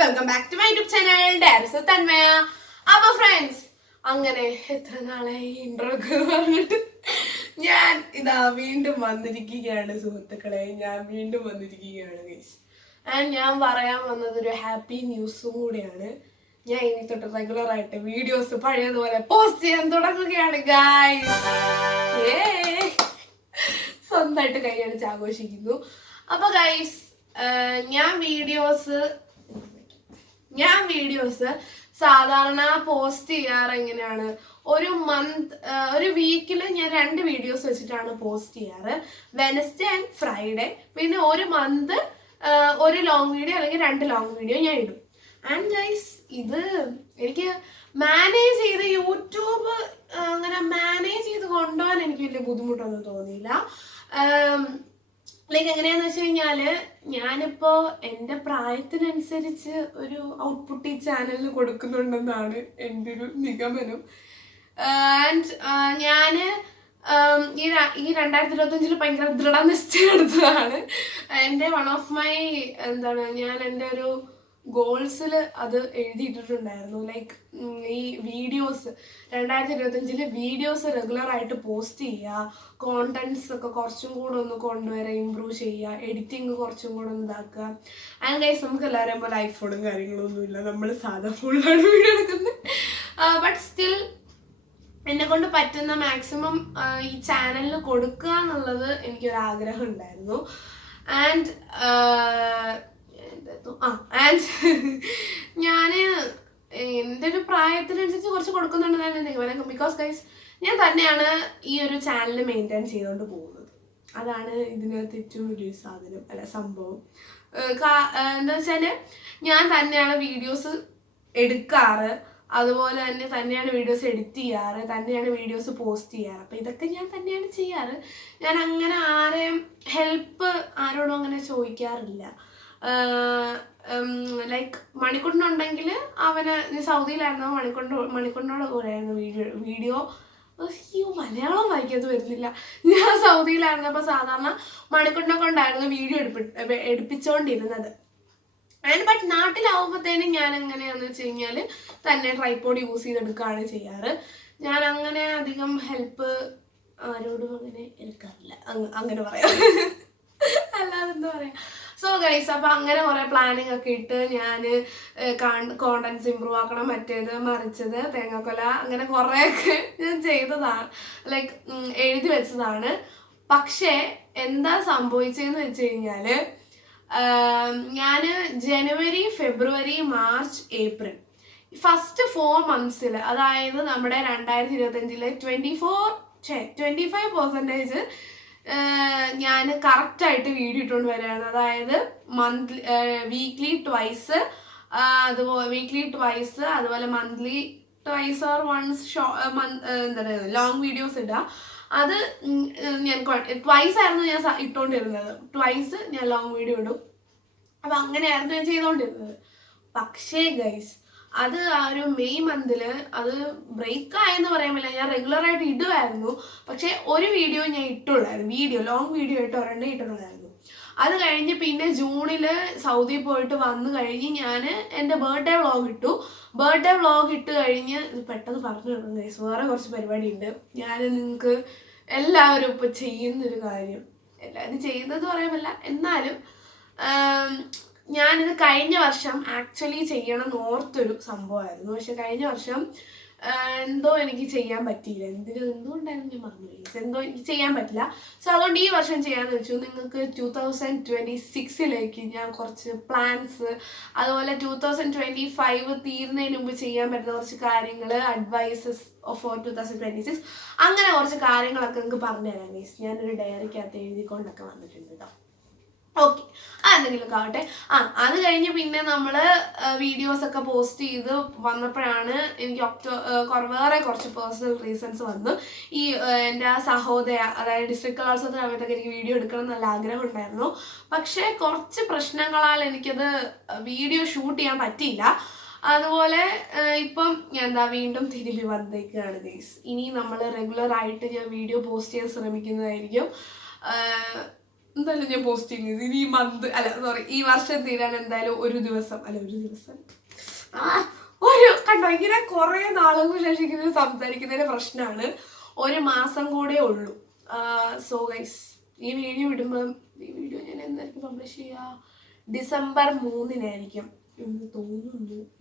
Welcome back to my YouTube channel diaries Tanmaya. അപ്പൊ friends, അങ്ങനെ എത്ര നാളായി ഇൻട്രോ ഒക്കെ പറഞ്ഞിട്ട് ഞാൻ ഇതാ വീണ്ടും വന്നിരിക്കുകയാണ് സുഹൃത്തുക്കളെ. ഞാൻ വീണ്ടും വന്നിരിക്കുകയാണ് ഗൈസ്. ആൻഡ് ഞാൻ പറയാൻ വന്നത് ഒരു ഹാപ്പി ന്യൂസും കൂടിയാണ്. ഞാൻ ഇനി തൊട്ട് റെഗുലർ ആയിട്ട് വീഡിയോസ് പഴയതുപോലെ പോസ്റ്റ് ചെയ്യാൻ തുടങ്ങുകയാണ് ഗൈസ്. സ്വന്തമായിട്ട് കൈയടിച്ച് ആഘോഷിക്കുന്നു. അപ്പൊ ഗൈസ്, ഞാൻ വീഡിയോസ് സാധാരണ പോസ്റ്റ് ചെയ്യാറ് എങ്ങനെയാണ്, ഒരു വീക്കിൽ ഞാൻ 2 വീഡിയോസ് വെച്ചിട്ടാണ് പോസ്റ്റ് ചെയ്യാറ്. Wednesday and Friday. പിന്നെ ഒരു മന്ത് ഒരു ലോങ് വീഡിയോ അല്ലെങ്കിൽ 2 ലോങ് വീഡിയോ ഞാൻ ഇടും. ആൻഡ് ഗൈസ്, ഇത് എനിക്ക് മാനേജ് ചെയ്ത് യൂട്യൂബ് അങ്ങനെ മാനേജ് ചെയ്ത് കൊണ്ടുപോകാൻ എനിക്ക് വലിയ ബുദ്ധിമുട്ടൊന്നും തോന്നിയില്ല. ലൈക്ക് എങ്ങനെയാന്ന് വെച്ച് കഴിഞ്ഞാല്, ഞാനിപ്പോ എൻ്റെ പ്രായത്തിനനുസരിച്ച് ഒരു ഔട്ട്പുട്ട് ഈ ചാനലിന് കൊടുക്കുന്നുണ്ടെന്നാണ് എൻ്റെ ഒരു നിഗമനം. ആൻഡ് ഞാന് ഈ 2025 ഭയങ്കര ദൃഢനിശ്ചയം എടുത്തതാണ്. എൻ്റെ വൺ ഓഫ് മൈ ഞാൻ എൻ്റെ ഒരു ഗോൾസിൽ അത് എഴുതിയിട്ടിട്ടുണ്ടായിരുന്നു. ലൈക്ക് ഈ വീഡിയോസ് 2025 വീഡിയോസ് റെഗുലർ ആയിട്ട് പോസ്റ്റ് ചെയ്യുക, കോണ്ടന്റ്സ് ഒക്കെ കുറച്ചും കൂടെ ഒന്ന് കൊണ്ടുവരാൻ ഇമ്പ്രൂവ് ചെയ്യുക, എഡിറ്റിംഗ് കുറച്ചും കൂടെ ഒന്ന് ഇതാക്കുക. ആൻഡ് ഗൈസ്, നമുക്ക് എല്ലാവരെയും പോലെ ഐഫോണും കാര്യങ്ങളൊന്നും ഇല്ല, നമ്മൾ സാധാ ഫോണിലാണ് വീഡിയോ എടുക്കുന്നത്. ബട്ട് സ്റ്റിൽ എന്നെ കൊണ്ട് പറ്റുന്ന മാക്സിമം ഈ ചാനലിൽ കൊടുക്കുക എന്നുള്ളത് എനിക്കൊരാഗ്രഹം ഉണ്ടായിരുന്നു. ആൻഡ് ഞാന് എൻ്റെ ഒരു പ്രായത്തിനനുസരിച്ച് കുറച്ച് കൊടുക്കുന്നുണ്ടെന്ന് നിഗമനം. ബിക്കോസ് ഗൈസ്, ഞാൻ തന്നെയാണ് ഈ ഒരു ചാനൽ മെയിൻറ്റെയിൻ ചെയ്തുകൊണ്ട് പോകുന്നത്. അതാണ് ഇതിനകത്ത് ഏറ്റവും വലിയ സംഭവം. എന്താ വെച്ചാല്, ഞാൻ തന്നെയാണ് വീഡിയോസ് എടുക്കാറ്, അതുപോലെ തന്നെയാണ് വീഡിയോസ് എഡിറ്റ് ചെയ്യാറ്, തന്നെയാണ് വീഡിയോസ് പോസ്റ്റ് ചെയ്യാറ്. അപ്പം ഇതൊക്കെ ഞാൻ തന്നെയാണ് ചെയ്യാറ്. ഞാൻ അങ്ങനെ ഹെൽപ്പ് ആരോടും അങ്ങനെ ചോദിക്കാറില്ല. ലൈക്ക് മണിക്കുണ്ടനുണ്ടെങ്കിൽ അവന് സൗദിയിലായിരുന്നു, മണിക്കുണ്ടനോട് കൂടെയായിരുന്നു വീഡിയോ മലയാളം വായിക്കാതെ വരുന്നില്ല. ഞാൻ സൗദിയിലായിരുന്നപ്പോൾ സാധാരണ മണിക്കുണ്ടനെ കൊണ്ടായിരുന്നു വീഡിയോ എടുപ്പിച്ചുകൊണ്ടിരുന്നത്. ബട്ട് നാട്ടിലാവുമ്പോഴത്തേനും ഞാൻ എങ്ങനെയാന്ന് വെച്ച് കഴിഞ്ഞാൽ തന്നെ ട്രൈപോഡ് യൂസ് ചെയ്തെടുക്കുകയാണ് ചെയ്യാറ്. ഞാൻ അങ്ങനെ അധികം ഹെൽപ്പ് ആരോടും അങ്ങനെ എടുക്കാറില്ല, അങ്ങനെ പറയാം. അല്ലാതെ എന്താ പറയാ. സോ ഗൈസ്, അപ്പൊ അങ്ങനെ കുറെ പ്ലാനിങ് ഒക്കെ ഇട്ട് ഞാൻ കോണ്ടന്റ്സ് ഇമ്പ്രൂവ് ആക്കണം, മറ്റേത് മറിച്ചത് തേങ്ങാക്കൊല, അങ്ങനെ കുറെയൊക്കെ ഞാൻ ചെയ്തതാണ്, ലൈക്ക് എഴുതി വെച്ചതാണ്. പക്ഷേ എന്താ സംഭവിച്ചതെന്ന് വെച്ച് കഴിഞ്ഞാല്, ഞാൻ ജനുവരി, ഫെബ്രുവരി, മാർച്ച്, ഏപ്രിൽ ഫസ്റ്റ് 4 months, അതായത് നമ്മുടെ 2025 25% ഞാൻ കറക്റ്റായിട്ട് വീഡിയോ ഇട്ടുകൊണ്ട് വരികയാണ്. അതായത് വീക്ക്ലി ട്വൈസ്, അതുപോലെ monthly twice or once long videos ഇടുക. അത് ഞാൻ ട്വൈസ് ആയിരുന്നു ഞാൻ ഇട്ടുകൊണ്ടിരുന്നത്. ട്വൈസ് ഞാൻ ലോങ് വീഡിയോ ഇടും. അപ്പം അങ്ങനെയായിരുന്നു ഞാൻ ചെയ്തുകൊണ്ടിരുന്നത്. പക്ഷേ ഗൈസ്, അത് ആ ഒരു മെയ് മന്തില് അത് ബ്രേക്ക് ആയെന്ന് പറയാൻ പറ്റില്ല. ഞാൻ റെഗുലർ ആയിട്ട് ഇടുമായിരുന്നു, പക്ഷെ ഒരു വീഡിയോ ഞാൻ ഇട്ടുള്ളായിരുന്നു. ലോങ് വീഡിയോ ആയിട്ട് ഒരെണ്ണം ഇട്ടിട്ടുണ്ടായിരുന്നു. അത് കഴിഞ്ഞ് പിന്നെ ജൂണില് സൗദി പോയിട്ട് വന്നു കഴിഞ്ഞ് ഞാൻ എൻ്റെ ബർത്ത്ഡേ വ്ളോഗ് ഇട്ട് കഴിഞ്ഞ് പെട്ടെന്ന് പറഞ്ഞു തരണം ഗൈസ്, വേറെ കുറച്ച് പരിപാടി ഉണ്ട്. ഞാൻ നിങ്ങൾക്ക് എല്ലാവരും ഇപ്പൊ ചെയ്യുന്നൊരു കാര്യം, എല്ലാവരും ചെയ്യുന്നതെന്ന് പറയാൻ പറ്റില്ല, എന്നാലും ഞാനിത് കഴിഞ്ഞ വർഷം ആക്ച്വലി ചെയ്യണം എന്ന് ഓർത്തൊരു സംഭവമായിരുന്നു. പക്ഷെ കഴിഞ്ഞ വർഷം എന്തോ എനിക്ക് ചെയ്യാൻ പറ്റിയില്ല. എന്തുകൊണ്ടായിരുന്നു ഞാൻ മറന്നുപോയി. എന്തോ എനിക്ക് ചെയ്യാൻ പറ്റില്ല. സോ അതുകൊണ്ട് ഈ വർഷം ചെയ്യാന്ന് വെച്ചു. നിങ്ങൾക്ക് 2026 ഞാൻ കുറച്ച് പ്ലാൻസ്, അതുപോലെ 2025 തീരുന്നതിന് മുമ്പ് ചെയ്യാൻ പറ്റുന്ന കുറച്ച് കാര്യങ്ങൾ, അഡ്വൈസസ് ഫോർ 2026, അങ്ങനെ കുറച്ച് കാര്യങ്ങളൊക്കെ നിങ്ങൾക്ക് പറഞ്ഞു തരാം മീൻസ്. ഞാനൊരു ഡയറിക്കകത്ത് എഴുതിക്കൊണ്ടൊക്കെ വന്നിട്ടുണ്ട് കേട്ടോ. ഓക്കെ, അതെന്തെങ്കിലും ആവട്ടെ. അത് കഴിഞ്ഞ് പിന്നെ നമ്മൾ വീഡിയോസ് ഒക്കെ പോസ്റ്റ് ചെയ്ത് വന്നപ്പോഴാണ് എനിക്ക് വേറെ കുറച്ച് പേഴ്സണൽ റീസൺസ് വന്നു. ഈ എൻ്റെ സഹോദയ, അതായത് ഡിസ്ട്രിക്ട് കലോത്സവത്തിന് സമയത്തൊക്കെ എനിക്ക് വീഡിയോ എടുക്കണം എന്നുള്ള ആഗ്രഹം ഉണ്ടായിരുന്നു. പക്ഷേ കുറച്ച് പ്രശ്നങ്ങളാൽ എനിക്കത് വീഡിയോ ഷൂട്ട് ചെയ്യാൻ പറ്റിയില്ല. അതുപോലെ ഇപ്പം ഞാൻ വീണ്ടും തിരുമ്പി വന്നേക്കുകയാണ് ഗൈസ്. ഇനി നമ്മൾ റെഗുലർ ആയിട്ട് ഞാൻ വീഡിയോ പോസ്റ്റ് ചെയ്യാൻ ശ്രമിക്കുന്നതായിരിക്കും. എന്തായാലും ഞാൻ പോസ്റ്റ് ചെയ്യുന്നത് ഇനി ഈ മന്ത് അല്ല സോറി ഈ വർഷം തീരാൻ എന്തായാലും ഒരു ദിവസം കണ്ടോ ഇങ്ങനെ കുറെ നാളുകൾക്ക് ശേഷം ഇങ്ങനെ സംസാരിക്കുന്നതിന്റെ പ്രശ്നമാണ്. ഒരു മാസം കൂടെ ഉള്ളൂ. സോ ഗൈസ് ഈ വീഡിയോ ഞാൻ എന്തായിരിക്കും പബ്ലിഷ് ചെയ്യുക? ഡിസംബർ 3 എന്ന് തോന്നുന്നു,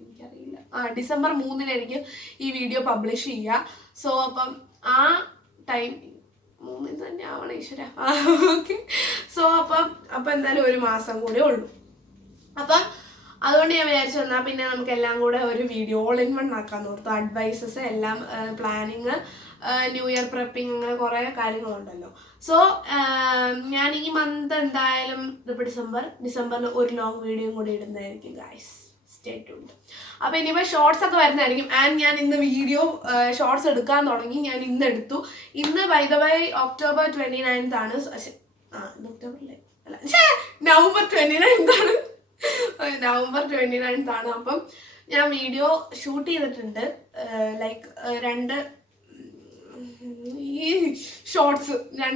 എനിക്കറിയില്ല. ഡിസംബർ 3 ഈ വീഡിയോ പബ്ലിഷ് ചെയ്യുക. സോ അപ്പം ആ ടൈം 3 തന്നെ ആവണം ഈശ്വര. ഓക്കെ. സോ അപ്പം എന്തായാലും ഒരു മാസം കൂടെ ഉള്ളൂ. അപ്പം അതുകൊണ്ട് ഞാൻ വിചാരിച്ചു വന്നാൽ പിന്നെ നമുക്ക് എല്ലാം കൂടെ ഒരു വീഡിയോ ഓൾ ഇൻ വൺ ആക്കാൻ ഓർത്തു. അഡ്വൈസസ് എല്ലാം, പ്ലാനിങ്, ന്യൂ ഇയർ പ്രെപ്പിങ്, അങ്ങനെ കുറേ കാര്യങ്ങളുണ്ടല്ലോ. സോ ഞാൻ ഈ മന്ത് എന്തായാലും ഡിസംബറിൽ ഒരു ലോങ് വീഡിയോ കൂടി ഇടുന്നതായിരിക്കും ഗൈസ്. Stay tuned. അപ്പൊ ഇനിയിപ്പോ ഷോർട്സ് ഒക്കെ വരുന്നതായിരിക്കും. ആൻഡ് ഞാൻ ഇന്ന് വീഡിയോ ഷോർട്സ് എടുക്കാൻ തുടങ്ങി. ഞാൻ ഇന്ന് എടുത്തു. ഇന്ന് ബൈ ദ വൈ ഒക്ടോബർ 29 ആണ്. ഒക്ടോബറിലെ അല്ല, നവംബർ 29 ആണ്. നവംബർ 29 ആണ്. അപ്പം ഞാൻ വീഡിയോ ഷൂട്ട് ചെയ്തിട്ടുണ്ട്. ലൈക്ക് രണ്ട് ഷോർട്സ് ഞാൻ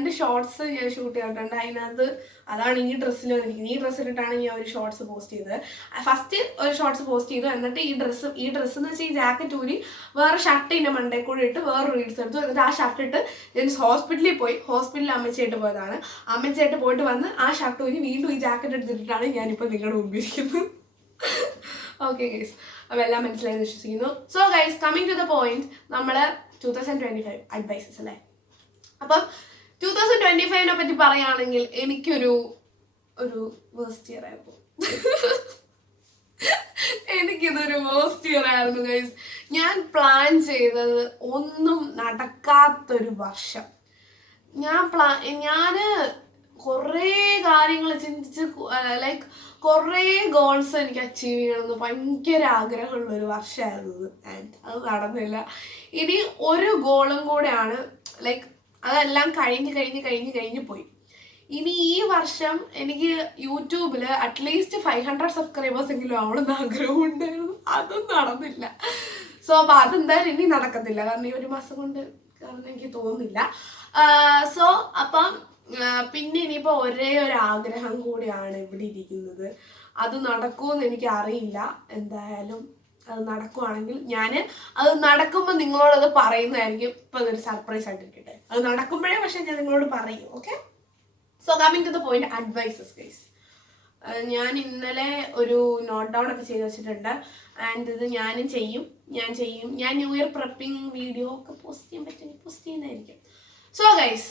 ഷൂട്ട് ചെയ്തിട്ടുണ്ട്. അതിനകത്ത് അതാണ് ഈ ഡ്രസ്സിൽ വന്നിരിക്കുന്നത്. ഈ ഡ്രസ്സ് ഇട്ടിട്ടാണ് ഞാൻ ഒരു ഷോർട്സ് പോസ്റ്റ് ചെയ്തത്. ഫസ്റ്റ് ഒരു ഷോർട്സ് പോസ്റ്റ് ചെയ്തു. എന്നിട്ട് ഈ ഡ്രസ്സ് എന്ന് വെച്ചാൽ ഈ ജാക്കറ്റ് ഊരി വേറെ ഷർട്ട് ഇതിൻ്റെ മണ്ടയിൽ കൂടെ ഇട്ട് വേറെ റീൽസ് എടുത്തു. എന്നിട്ട് ആ ഷർട്ട് ഇട്ട് ഞാൻ ഹോസ്പിറ്റലിൽ അമ്മച്ചായിട്ട് പോയതാണ്. അമ്മച്ചായിട്ട് പോയിട്ട് വന്ന് ആ ഷർട്ട് ഊരി വീണ്ടും ഈ ജാക്കറ്റ് എടുത്തിട്ടാണ് ഞാനിപ്പോൾ നിങ്ങളുടെ മുമ്പിൽ ഇരിക്കുന്നത്. ഓക്കെ ഗൈസ്, അപ്പോൾ എല്ലാം മനസ്സിലായെന്ന് വിശ്വസിക്കുന്നു. So guys, coming to the point, നമ്മൾ 2025 അഡ്വൈസസ് അല്ലേ. അപ്പം 2025 പറ്റി പറയുകയാണെങ്കിൽ എനിക്കൊരു വേസ്റ്റ് ഇയർ ആയിരുന്നു. എനിക്കിതൊരു വേസ്റ്റ് ഇയർ ആയിരുന്നു ഗൈസ്. ഞാൻ പ്ലാൻ ചെയ്തത് ഒന്നും നടക്കാത്തൊരു വർഷം. ഞാന് കുറേ കാര്യങ്ങൾ ചിന്തിച്ച് ലൈക്ക് കുറേ ഗോൾസ് എനിക്ക് അച്ചീവ് ചെയ്യണമെന്ന് ഭയങ്കര ആഗ്രഹമുള്ളൊരു വർഷമായിരുന്നു. ആൻഡ് അത് നടന്നില്ല. ഇനി ഒരു ഗോളും കൂടെയാണ്, ലൈക്ക് അതെല്ലാം കഴിഞ്ഞ് പോയി. ഇനി ഈ വർഷം എനിക്ക് യൂട്യൂബിൽ അറ്റ്ലീസ്റ്റ് 500 സബ്സ്ക്രൈബേഴ്സ് എങ്കിലും ആവണമെന്ന് ആഗ്രഹമുണ്ടായിരുന്നു. അതും നടന്നില്ല. സോ അപ്പം അതെന്തായാലും ഇനി നടക്കത്തില്ല. കാരണം ഈ ഒരു മാസം കൊണ്ട് എനിക്ക് തോന്നുന്നില്ല. സോ അപ്പം പിന്നെ ഇനിയിപ്പോൾ ഒരേ ഒരു ആഗ്രഹം കൂടിയാണ് ഇവിടെ ഇരിക്കുന്നത്. അത് നടക്കുമെന്ന് എനിക്ക് അറിയില്ല. എന്തായാലും അത് നടക്കുവാണെങ്കിൽ അത് നടക്കുമ്പോൾ നിങ്ങളോടത് പറയുന്നതായിരിക്കും. ഇപ്പം അതൊരു സർപ്രൈസ് ആയിട്ടിരിക്കട്ടെ. അത് നടക്കുമ്പോഴേ പക്ഷെ ഞാൻ നിങ്ങളോട് പറയും. Okay. So coming to the point, advices guys. ഞാൻ ഇന്നലെ ഒരു നോട്ട് ഡൗൺ ഒക്കെ ചെയ്ത് വെച്ചിട്ടുണ്ട്. ആൻഡ് ഇത് ഞാൻ ചെയ്യും. ഞാൻ ന്യൂ ഇയർ പ്രെപ്പിംഗ് വീഡിയോ ഒക്കെ പോസ്റ്റ് ചെയ്യുന്നതായിരിക്കും. സോ ഗൈസ്,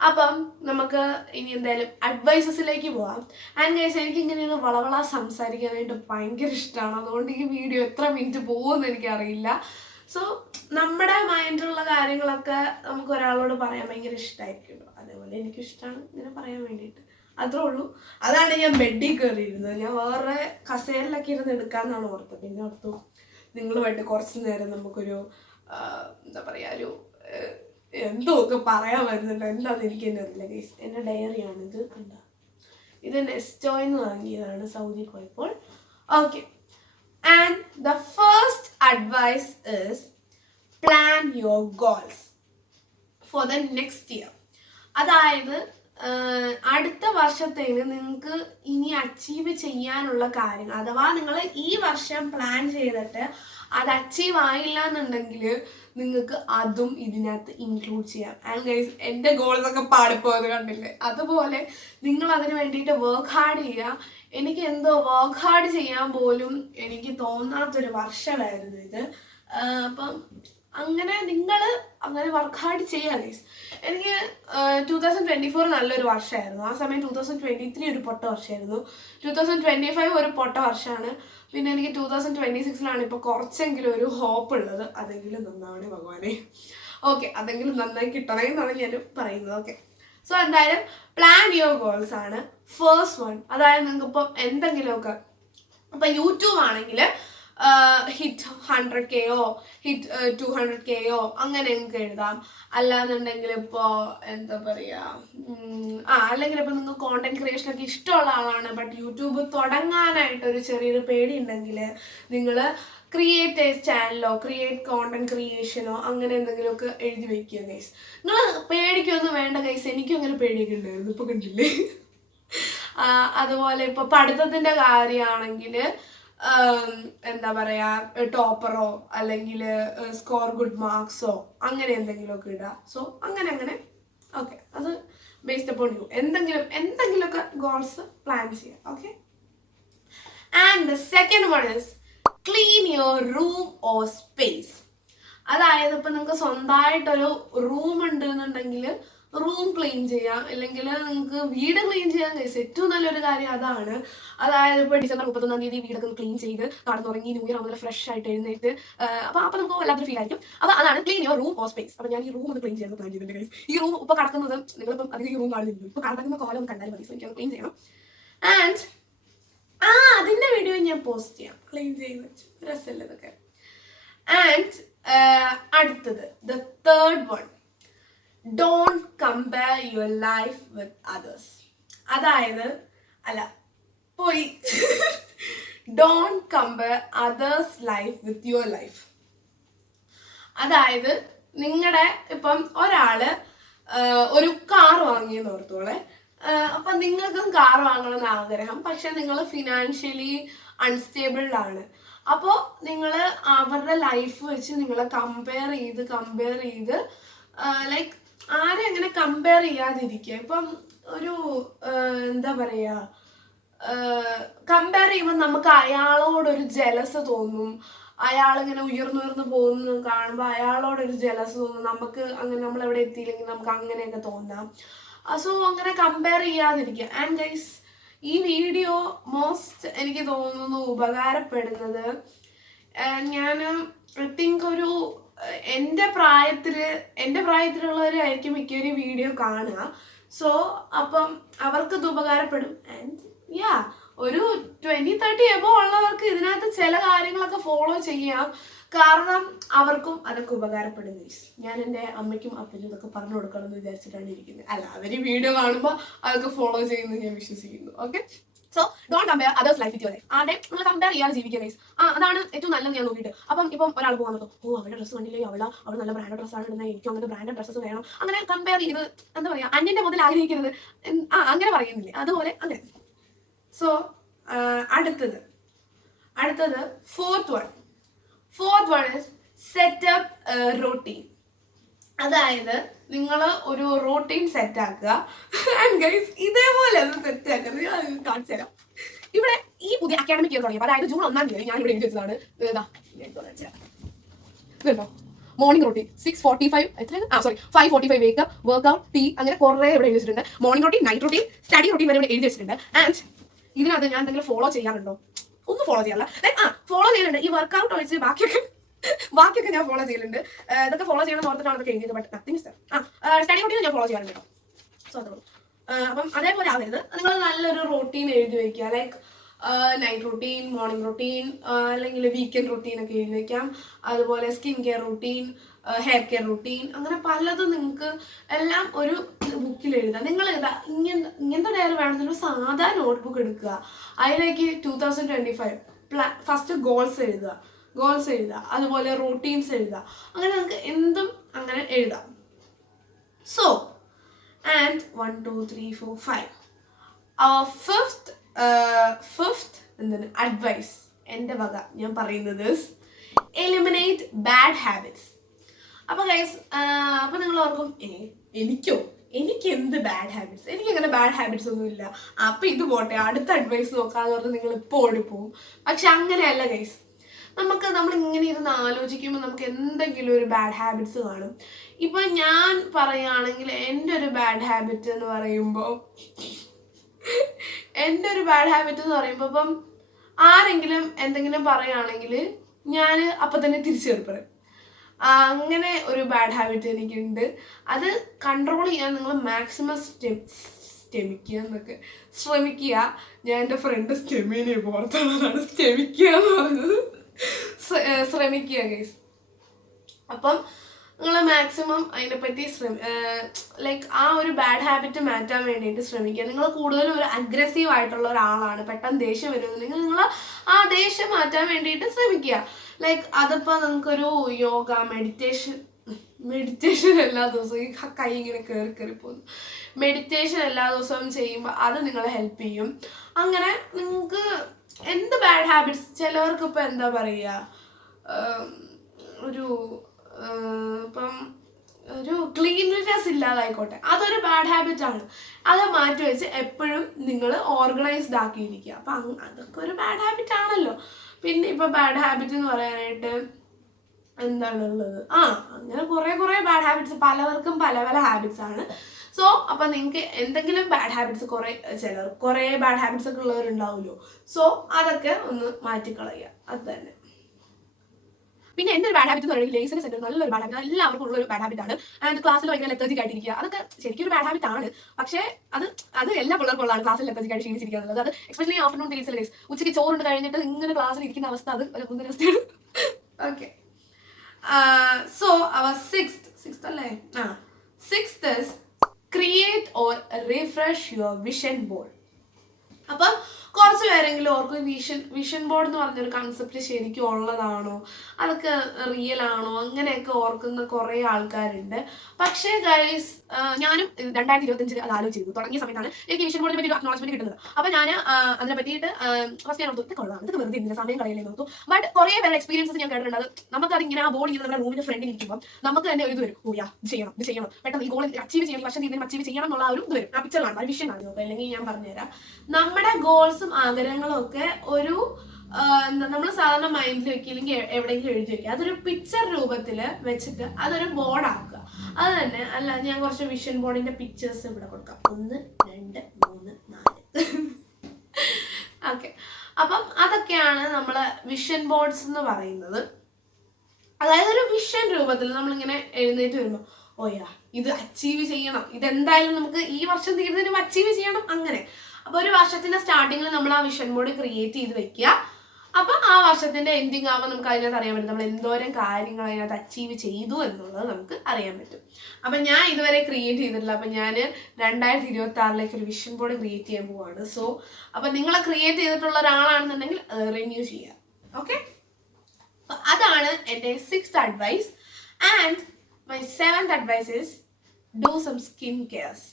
അപ്പം നമുക്ക് ഇനി എന്തായാലും അഡ്വൈസസിലേക്ക് പോവാം. ആൻഡ് ഗൈസ്, എനിക്ക് ഇങ്ങനെയൊന്ന് വളവള സംസാരിക്കാനായിട്ട് ഭയങ്കര ഇഷ്ടമാണ്. അതുകൊണ്ട് ഈ വീഡിയോ എത്ര മിനിറ്റ് പോകുമെന്ന് എനിക്കറിയില്ല. സോ നമ്മുടെ മൈൻഡിലുള്ള കാര്യങ്ങളൊക്കെ നമുക്ക് ഒരാളോട് പറയാൻ ഭയങ്കര ഇഷ്ടമായിരിക്കുമല്ലോ. അതേപോലെ എനിക്കിഷ്ടമാണ് ഇങ്ങനെ പറയാൻ വേണ്ടിയിട്ട്. അത്രേ ഉള്ളൂ. അതാണ് ഞാൻ ബെഡിൽ കയറിയിരുന്നത്. ഞാൻ വേറെ കസേരയിലൊക്കെ ഇരുന്ന് എടുക്കാമെന്നാണ് ഓർത്തത്. പിന്നെ ഓർത്തു നിങ്ങളുമായിട്ട് കുറച്ച് നേരം നമുക്കൊരു എന്താ പറയുക, എന്തോ ഒക്കെ പറയാൻ വരുന്നുണ്ട്. എന്താണെന്ന് എനിക്ക് തന്നെ അറിയില്ല ഗൈസ്. എൻ്റെ ഡയറിയാണിത്. എന്താ ഇത് നെസ്റ്റോയിന്ന് വാങ്ങിയതാണ് സൗദി പോയപ്പോൾ. Okay. And the first advice is plan your goals for the next year. അതായത് അടുത്ത വർഷത്തേന് നിങ്ങൾക്ക് ഇനി അച്ചീവ് ചെയ്യാനുള്ള കാര്യങ്ങൾ, അഥവാ നിങ്ങൾ ഈ വർഷം പ്ലാൻ ചെയ്തിട്ട് അത് അച്ചീവ് ആയില്ല എന്നുണ്ടെങ്കിൽ നിങ്ങൾക്ക് അതും ഇതിനകത്ത് ഇൻക്ലൂഡ് ചെയ്യാം. ആൻഡ് ഗൈസ്, എൻ്റെ ഗോൾസ് ഒക്കെ പാടിപ്പോയത് കണ്ടില്ലേ? അതുപോലെ നിങ്ങൾ അതിന് വേണ്ടിയിട്ട് വർക്ക് ഹാർഡ് ചെയ്യുക. എനിക്ക് എന്തോ വർക്ക് ഹാർഡ് ചെയ്യാൻ പോലും എനിക്ക് തോന്നാത്തൊരു വർഷമായിരുന്നു ഇത്. അപ്പം നിങ്ങൾ അങ്ങനെ വർക്ക് ഹാർഡ് ചെയ്യുക ഗൈസ്. എനിക്ക് 2024 നല്ലൊരു വർഷമായിരുന്നു. ആ സമയം 2023 ഒരു പൊട്ട വർഷമായിരുന്നു. 2025 ഒരു പൊട്ട വർഷമാണ്. പിന്നെ എനിക്ക് 2026 ഇപ്പോൾ കുറച്ചെങ്കിലും ഒരു ഹോപ്പ് ഉള്ളത്. അതെങ്കിലും നന്നാവണേ ഭഗവാനെ. ഓക്കെ, അതെങ്കിലും നന്നായി കിട്ടണേ എന്നാണ് ഞാൻ പറയുന്നത്. ഓക്കെ. സോ എന്തായാലും പ്ലാൻ യുവർ ഗോൾസ് ആണ് ഫസ്റ്റ് വൺ. അതായത് നിങ്ങൾക്ക് ഇപ്പം എന്തെങ്കിലുമൊക്കെ, ഇപ്പം യൂട്യൂബ് ആണെങ്കിൽ ഹിറ്റ് 100K ഹിറ്റ് 200K അങ്ങനെ നിങ്ങൾക്ക് എഴുതാം. അല്ലാന്നുണ്ടെങ്കിൽ ഇപ്പോൾ എന്താ പറയുക, അല്ലെങ്കിൽ ഇപ്പം നിങ്ങൾക്ക് കോണ്ടന്റ് ക്രിയേഷനൊക്കെ ഇഷ്ടമുള്ള ആളാണ്, ബട്ട് യൂട്യൂബ് തുടങ്ങാനായിട്ടൊരു ചെറിയൊരു പേടി ഉണ്ടെങ്കിൽ നിങ്ങൾ ക്രിയേറ്റ് ചാനലോ കോണ്ടന്റ് ക്രിയേഷനോ അങ്ങനെ എന്തെങ്കിലുമൊക്കെ എഴുതി വെക്കുക ഗൈസ്. നിങ്ങൾ പേടിക്കൊന്നും വേണ്ട ഗൈസ്. എനിക്കും അങ്ങനെ പേടിയൊക്കെ ഉണ്ടായിരുന്നു. ഇപ്പോൾ കണ്ടില്ലേ? അതുപോലെ ഇപ്പൊ പഠിത്തത്തിന്റെ കാര്യമാണെങ്കിൽ എന്താ പറയാ ടോപ്പറോ അല്ലെങ്കിൽ സ്കോർ ഗുഡ് മാർക്സോ അങ്ങനെ എന്തെങ്കിലുമൊക്കെ ഇടുക. സോ അങ്ങനെ ഓക്കെ, അത് ബേസ്ഡ് അപ്പോൺ യു എന്തെങ്കിലുമൊക്കെ ഗോൾസ് പ്ലാൻ ചെയ്യാം. Okay, and the second one is clean your room or space. അതായത് ഇപ്പൊ നിങ്ങൾക്ക് സ്വന്തമായിട്ടൊരു റൂം ഉണ്ട് എന്നുണ്ടെങ്കിൽ റൂം ക്ലീൻ ചെയ്യാം, അല്ലെങ്കിൽ നിങ്ങൾക്ക് വീട് ക്ലീൻ ചെയ്യാൻ കഴിയും. ഏറ്റവും നല്ലൊരു കാര്യം അതാണ്. അതായത് ഇപ്പോൾ ഡിസംബർ 31 തീയതി വീടൊക്കെ ക്ലീൻ ചെയ്ത് കടന്നുറങ്ങി ന്യൂ ഇയർ ആവുമ്പോൾ ഫ്രഷ് ആയിട്ട് എഴുന്നേറ്റ് അപ്പോൾ നമുക്ക് വല്ലാത്തൊരു ഫീൽ ആയിരിക്കും. അപ്പോൾ അതാണ് clean your room or space. അപ്പോൾ ഞാൻ ഈ റൂം ഒന്ന് ക്ലീൻ ചെയ്യാൻ പ്ലാൻ ചെയ്തിട്ടുണ്ട് ഗൈസ്. ഈ റൂം ഇപ്പോൾ കടക്കുന്നത് നിങ്ങളിപ്പം അധികം ഈ റൂം കാണുന്നില്ല, ഇപ്പോൾ കടക്കുന്ന കോലം കണ്ടാലും മതി. സോ എനിക്കത് ക്ലീൻ ചെയ്യണം. ആൻഡ് അതിന്റെ വീഡിയോ ഞാൻ പോസ്റ്റ് ചെയ്യാം, ക്ലീൻ ചെയ്യുന്ന രസമല്ല ഇതൊക്കെ. ആൻഡ് അടുത്തത് the third one, don't compare your life with others. അതായത് പോയി don't compare others life with your life. അതായത് നിങ്ങളുടെ ഇപ്പം ഒരാള് ഒരു കാർ വാങ്ങിയെന്ന് ഓർത്തോളെ, അപ്പൊ നിങ്ങൾക്കും കാർ വാങ്ങണമെന്ന് ആഗ്രഹം, പക്ഷെ നിങ്ങൾ ഫിനാൻഷ്യലി അൺസ്റ്റേബിൾഡ് ആണ്. അപ്പോൾ നിങ്ങൾ അവരുടെ ലൈഫ് വെച്ച് നിങ്ങളെ കമ്പയർ ചെയ്ത് ലൈക്ക് ആരെ അങ്ങനെ കമ്പയർ ചെയ്യാതിരിക്കുക. ഇപ്പം ഒരു എന്താ പറയാ, കമ്പയർ ചെയ്യുമ്പോൾ നമുക്ക് അയാളോടൊരു ജലസ് തോന്നും. അയാളിങ്ങനെ ഉയർന്നുയർന്ന് പോകുന്നത് കാണുമ്പോൾ അയാളോടൊരു ജലസ് തോന്നും. നമുക്ക് അങ്ങനെ നമ്മൾ എവിടെ എത്തിയില്ലെങ്കിൽ നമുക്ക് അങ്ങനെയൊക്കെ തോന്നാം. സോ അങ്ങനെ കമ്പയർ ചെയ്യാതിരിക്കുക. ആൻഡ് ഗൈസ്, ഈ വീഡിയോ മോസ്റ്റ് എനിക്ക് തോന്നുന്നു ഉപകാരപ്പെടുന്നത്, ഞാൻ ഐ തിങ്ക് ഒരു എൻ്റെ പ്രായത്തിലുള്ളവരായിരിക്കും മിക്കവരും വീഡിയോ കാണുക. സോ അപ്പം അവർക്ക് ഇത് ഉപകാരപ്പെടും. ആൻഡ് ഒരു 20-30 എബോ ഉള്ളവർക്ക് ഇതിനകത്ത് ചില കാര്യങ്ങളൊക്കെ ഫോളോ ചെയ്യാം, കാരണം അവർക്കും അതൊക്കെ ഉപകാരപ്പെടും. ഞാൻ എൻ്റെ അമ്മയ്ക്കും അപ്പനും ഇതൊക്കെ പറഞ്ഞു കൊടുക്കണം എന്ന് വിചാരിച്ചിട്ടാണ് ഇരിക്കുന്നത്. അല്ല, അവർ വീഡിയോ കാണുമ്പോൾ അതൊക്കെ ഫോളോ ചെയ്യുന്നു ഞാൻ വിശ്വസിക്കുന്നു. Okay, so don't compare others life with your life. ആരുടെ നിങ്ങൾ കമ്പയർ ചെയ്യാതെ ജീവിക്കുക ഗൈസ്. അതാണ് ഏറ്റവും നല്ലത് ഞാൻ നോക്കിയിട്ട്. അപ്പം ഇപ്പം ഒരാൾ പോകാൻ പറ്റും, അവളുടെ ഡ്രസ്സ് കണ്ടില്ലേ, അവൾ നല്ല ബ്രാൻഡ് ഡ്രസ്സാണ് ഇടുന്നത്, എനിക്കും അങ്ങനെ ബ്രാൻഡ് ഡ്രസ്സസ് വേണം. അങ്ങനെ കമ്പയർ ചെയ്ത് എന്താ പറയുക, അന്യന്റെ മുതൽ ആഗ്രഹിക്കരുത്, അങ്ങനെ പറയുന്നില്ലേ, അതുപോലെ അങ്ങനെ. സോ അടുത്തത് fourth one is set up routine. അതായത് നിങ്ങൾ ഒരു റൂട്ടീൻ സെറ്റ് ആക്കുക. ആൻഡ് ഗൈസ്, ഇതേപോലെ അത് സെറ്റ് ആക്കുക. ഞാൻ കാണിച്ചു തരാം. ഇവിടെ ഈ പുതിയ അക്കാഡമിക് ഇയർ തുടങ്ങിയപ്പോൾ, അതായത് ജൂൺ 1 തീയതി ഞാൻ ഇവിടെ എഴുതി വെച്ചതാണ്. ഇതുണ്ടോ, morning routine 6:45 5:45 wake up, workout, tea, അങ്ങനെ കുറേ ഇവിടെ എഴുതി വെച്ചിട്ടുണ്ട്. Morning routine, night routine, study routine വരെ ഇവിടെ എഴുതി വെച്ചിട്ടുണ്ട്. ആൻഡ് ഇതിനകത്ത് ഞാൻ എന്തെങ്കിലും ഫോളോ ചെയ്യാറുണ്ടോ? ഒന്നും ഫോളോ ചെയ്യാറില്ല. ഫോളോ ചെയ്യുന്നുണ്ട്. ഈ വർക്ക്ഔട്ട് ഒഴിച്ച് ബാക്കിയൊക്കെ ഞാൻ ഫോളോ ചെയ്യുന്നുണ്ട്. ഇതൊക്കെ ഫോളോ ചെയ്യണം ഓർത്തിട്ടാണ് ഇതൊക്കെ എഴുതിയത്. ബട്ട് നത്തിങ് സ്റ്റഡി റൂട്ടീൻ ഞാൻ ഫോളോ ചെയ്യാറുണ്ട് കേട്ടോ. സോ അതോളൂ. അപ്പം അതേപോലെ ആവരുത്. നിങ്ങൾ നല്ലൊരു റൂട്ടീൻ എഴുതി വയ്ക്കുക. Like night routine, morning routine, അല്ലെങ്കിൽ വീക്കെൻഡ് റൂട്ടീൻ ഒക്കെ എഴുതി വയ്ക്കാം. അതുപോലെ skin care routine, hair care routine, അങ്ങനെ പലതും നിങ്ങൾക്ക് എല്ലാം ഒരു ബുക്കിൽ എഴുതാം. നിങ്ങൾ ഇങ്ങനത്തെ ഡയറി വേണമെന്നൊരു സാധാ നോട്ട്ബുക്ക് എടുക്കുക. അതിലേക്ക് 2025 ഫസ്റ്റ് ഗോൾസ് എഴുതുക, അതുപോലെ റൂട്ടീൻസ് എഴുതുക. അങ്ങനെ നിങ്ങൾക്ക് എന്തും അങ്ങനെ എഴുതാം. സോ ആൻഡ് 1 2 3 4 5 ഫിഫ്ത്ത് എന്താണ് അഡ്വൈസ് എൻ്റെ വക ഞാൻ പറയുന്നത്, എലിമിനേറ്റ് ബാഡ് ഹാബിറ്റ്സ്. അപ്പൊ ഗൈസ്, അപ്പൊ നിങ്ങൾ ഓർക്കും എനിക്ക് എന്ത് ബാഡ് ഹാബിറ്റ്സ്, എനിക്കങ്ങനെ ബാഡ് ഹാബിറ്റ്സ് ഒന്നും ഇല്ല, അപ്പൊ ഇത് പോട്ടെ അടുത്ത അഡ്വൈസ് നോക്കാന്ന് പറഞ്ഞ് നിങ്ങൾ ഇപ്പോൾ ഓടിപ്പോവും. പക്ഷെ അങ്ങനെയല്ല ഗൈസ്. നമ്മൾ ഇങ്ങനെ ഇരുന്ന് ആലോചിക്കുമ്പോൾ നമുക്ക് എന്തെങ്കിലും ഒരു ബാഡ് ഹാബിറ്റ്സ് കാണും. ഇപ്പൊ ഞാൻ പറയുകയാണെങ്കിൽ എൻ്റെ ഒരു ബാഡ് ഹാബിറ്റ് എന്ന് പറയുമ്പോൾ ഇപ്പം ആരെങ്കിലും എന്തെങ്കിലും പറയുകയാണെങ്കിൽ ഞാൻ അപ്പം തന്നെ തിരിച്ചു കയറിപ്പറയും. അങ്ങനെ ഒരു ബാഡ് ഹാബിറ്റ് എനിക്കുണ്ട്. അത് കൺട്രോൾ ചെയ്യാൻ നിങ്ങൾ മാക്സിമം ശ്രമിക്കുക. ഞാൻ എൻ്റെ ഫ്രണ്ട് സ്റ്റെമീനെ പുറത്തുള്ളതാണ് സ്റ്റെമിക്കുക എന്ന് പറഞ്ഞത്. ശ്രമിക്കുക ഗൈസ്. അപ്പം നിങ്ങൾ മാക്സിമം അതിനെപ്പറ്റി ലൈക്ക് ആ ഒരു ബാഡ് ഹാബിറ്റ് മാറ്റാൻ വേണ്ടിയിട്ട് ശ്രമിക്കുക. നിങ്ങൾ കൂടുതലും ഒരു അഗ്രസീവ് ആയിട്ടുള്ള ഒരാളാണ്, പെട്ടെന്ന് ദേഷ്യം വരുന്നുണ്ടെങ്കിൽ നിങ്ങൾ ആ ദേഷ്യം മാറ്റാൻ വേണ്ടിയിട്ട് ശ്രമിക്കുക. ലൈക്ക് അതിപ്പോൾ നിങ്ങൾക്കൊരു യോഗ, മെഡിറ്റേഷൻ മെഡിറ്റേഷൻ എല്ലാ ദിവസവും ഈ കൈ ഇങ്ങനെ കയറി പോകുന്നു. മെഡിറ്റേഷൻ എല്ലാ ദിവസവും ചെയ്യുമ്പോൾ അത് നിങ്ങളെ ഹെൽപ്പ് ചെയ്യും. അങ്ങനെ നിങ്ങൾക്ക് എന്ത് ബാഡ് ഹാബിറ്റ്സ്, ചിലവർക്ക് ഇപ്പം എന്താ പറയുക, ഒരു ഇപ്പം ഒരു ക്ലീൻലിനെസ് ഇല്ലാതായിക്കോട്ടെ, അതൊരു ബാഡ് ഹാബിറ്റ് ആണ്. അത് മാറ്റി വെച്ച് എപ്പോഴും നിങ്ങൾ ഓർഗനൈസ്ഡ് ആക്കിയിരിക്കുക. അപ്പം അതൊക്കെ ഒരു ബാഡ് ഹാബിറ്റ് ആണല്ലോ. പിന്നെ ഇപ്പം ബാഡ് ഹാബിറ്റ് എന്ന് പറയാനായിട്ട് എന്താണുള്ളത്, അങ്ങനെ കുറേ ബാഡ് ഹാബിറ്റ്സ്, പലവർക്കും പല പല ഹാബിറ്റ്സ് ആണ്. സോ അപ്പം നിങ്ങൾക്ക് എന്തെങ്കിലും ബാഡ് ഹാബിറ്റ്സ്, കുറേ ബാഡ് ഹാബിറ്റ്സ് ഒക്കെ ഉള്ളവരുണ്ടാവുമല്ലോ. സോ അതൊക്കെ ഒന്ന് മാറ്റിക്കളയുക, അത് തന്നെ. പിന്നെ എൻ്റെ ഒരു ബാഡ് ഹാബിറ്റ് എന്ന് പറയുന്നത് ലേസിനെസ് ഉണ്ട്. നല്ലൊരു ബാഡ് ഹാബിറ്റ്, എല്ലാവർക്കും ഉള്ള ഒരു ബാഡ് ഹാബിറ്റ് ആണ്. ആൻഡ് ക്ലാസ്സിൽ ഭയങ്കര ലെത്തർജിക് ആയിട്ടിരിക്കുക, അതൊക്കെ ശരിക്കും ഒരു ബാഡ് ഹാബിറ്റ് ആണ്. പക്ഷേ അത് എല്ലാ പിള്ളേർക്കുള്ളതാണ്, ക്ലാസ്സിൽ ലെത്തർജിക് ആയിട്ട് ക്ഷീണിച്ചിരിക്കുക എന്നുള്ളത്. അത് എസ്പെഷ്യലി ആഫ്റ്റർനൂൺ പീരീഡ്സിൽ ഗൈസ്, ഉച്ചയ്ക്ക് ചോറുണ്ട് കഴിഞ്ഞിട്ട് ഇങ്ങനെ ക്ലാസ്സിൽ ഇരിക്കുന്ന അവസ്ഥ, അത് ഒരു അവസ്ഥയാണ്. ഓക്കെ, സോ അവർ സിക്സ്ത് അല്ലേ, sixth is create or refresh your vision board. അപ്പം കുറച്ച് പേരെങ്കിലും ഓർക്കും വിഷൻ ബോർഡ് എന്ന് പറഞ്ഞൊരു കൺസെപ്റ്റ് ശരിക്കും ഉള്ളതാണോ, അതൊക്കെ റിയൽ ആണോ, അങ്ങനെയൊക്കെ ഓർക്കുന്ന കുറേ ആൾക്കാരുണ്ട്. പക്ഷേ ഗൈസ്, ഞാനും 2025 അത് ആലോചിച്ചിരുന്നു. തുടങ്ങിയ സമയത്താണ് എനിക്ക് വിഷൻ ബോർഡിനെ പറ്റി ഒരു അക്നോളജ്മെന്റ് കിട്ടുന്നത്. അപ്പം ഞാൻ അതിനെ പറ്റിയിട്ട് ഫസ്റ്റ് ഞാൻ ഓർത്തു, ഇതൊക്കെ കൊള്ളാം, ഇതൊക്കെ വെറുതെ ഇങ്ങനെ സമയം കളയില്ലേ നോർത്തു. ബട്ട് കുറേ പേരുടെ എക്സ്പീരിയൻസസ് ഞാൻ കേട്ടിട്ടുണ്ട്. അത് നമുക്കത് ഇങ്ങനെ ആ ബോർഡ് ഇങ്ങനെ നമ്മുടെ റൂമിന്റെ ഫ്രണ്ടിൽ ഇരിക്കുമ്പോൾ നമുക്ക് തന്നെ ഒരു ഇത് വരും, ഓ യാ ഇത് ചെയ്യണം, പെട്ടെന്ന് ഈ ഗോൾ അച്ചീവ് ചെയ്യണം, വർഷം തീരുന്നതിന് അച്ചീവ് ചെയ്യണം എന്നുള്ള ഒരു ഇത് വരും. ആ പിക്ചർ കാണും, വിഷൻ ആണ് നോക്കുക. അല്ലെങ്കിൽ ഞാൻ പറഞ്ഞുതരാം, നമ്മുടെ ഗോൾസും ആഗ്രഹങ്ങളും ഒക്കെ ഒരു നമ്മൾ സാധാരണ മൈൻഡിൽ വെക്കില്ലെങ്കിൽ എവിടെയെങ്കിലും എഴുതി വെക്കുക. അതൊരു പിക്ചർ രൂപത്തിൽ വെച്ചിട്ട് അതൊരു ബോർഡ് ആക്കുക. അത് തന്നെ. അല്ല, ഞാൻ കുറച്ച് വിഷൻ ബോർഡിന്റെ പിക്ചേഴ്സ് ഇവിടെ കൊടുക്കാം. 1 2 3 4 ഓക്കെ. അപ്പം അതൊക്കെയാണ് നമ്മള് വിഷൻ ബോർഡ്സ് എന്ന് പറയുന്നത്. അതായത് ഒരു വിഷൻ രൂപത്തിൽ നമ്മളിങ്ങനെ എഴുന്നേറ്റ് വരുമ്പോൾ, ഓയാ ഇത് അച്ചീവ് ചെയ്യണം, ഇതെന്തായാലും നമുക്ക് ഈ വർഷം തീരുന്നതിന് അച്ചീവ് ചെയ്യണം, അങ്ങനെ. അപ്പൊ ഒരു വർഷത്തിന്റെ സ്റ്റാർട്ടിങ്ങിൽ നമ്മൾ ആ വിഷൻ ബോർഡ് ക്രിയേറ്റ് ചെയ്ത് വെക്കുക. അപ്പൊ ആ വർഷത്തിന്റെ എൻഡിങ് ആവുമ്പോൾ നമുക്ക് അതിനകത്ത് അറിയാൻ പറ്റും നമ്മൾ എന്തോരം കാര്യങ്ങൾ അതിനകത്ത് അച്ചീവ് ചെയ്തു എന്നുള്ളത് നമുക്ക് അറിയാൻ പറ്റും. അപ്പൊ ഞാൻ ഇതുവരെ ക്രിയേറ്റ് ചെയ്തിട്ടില്ല. അപ്പൊ ഞാൻ 2026 ഒരു വിഷൻ ബോർഡ് ക്രിയേറ്റ് ചെയ്യാൻ പോവാണ്. സോ അപ്പൊ നിങ്ങളെ ക്രിയേറ്റ് ചെയ്തിട്ടുള്ള ഒരാളാണെന്നുണ്ടെങ്കിൽ റിന്യൂ ചെയ്യുക. ഓക്കെ, അതാണ് എൻ്റെ 6th advice. And my 7th advice is do some skin cares.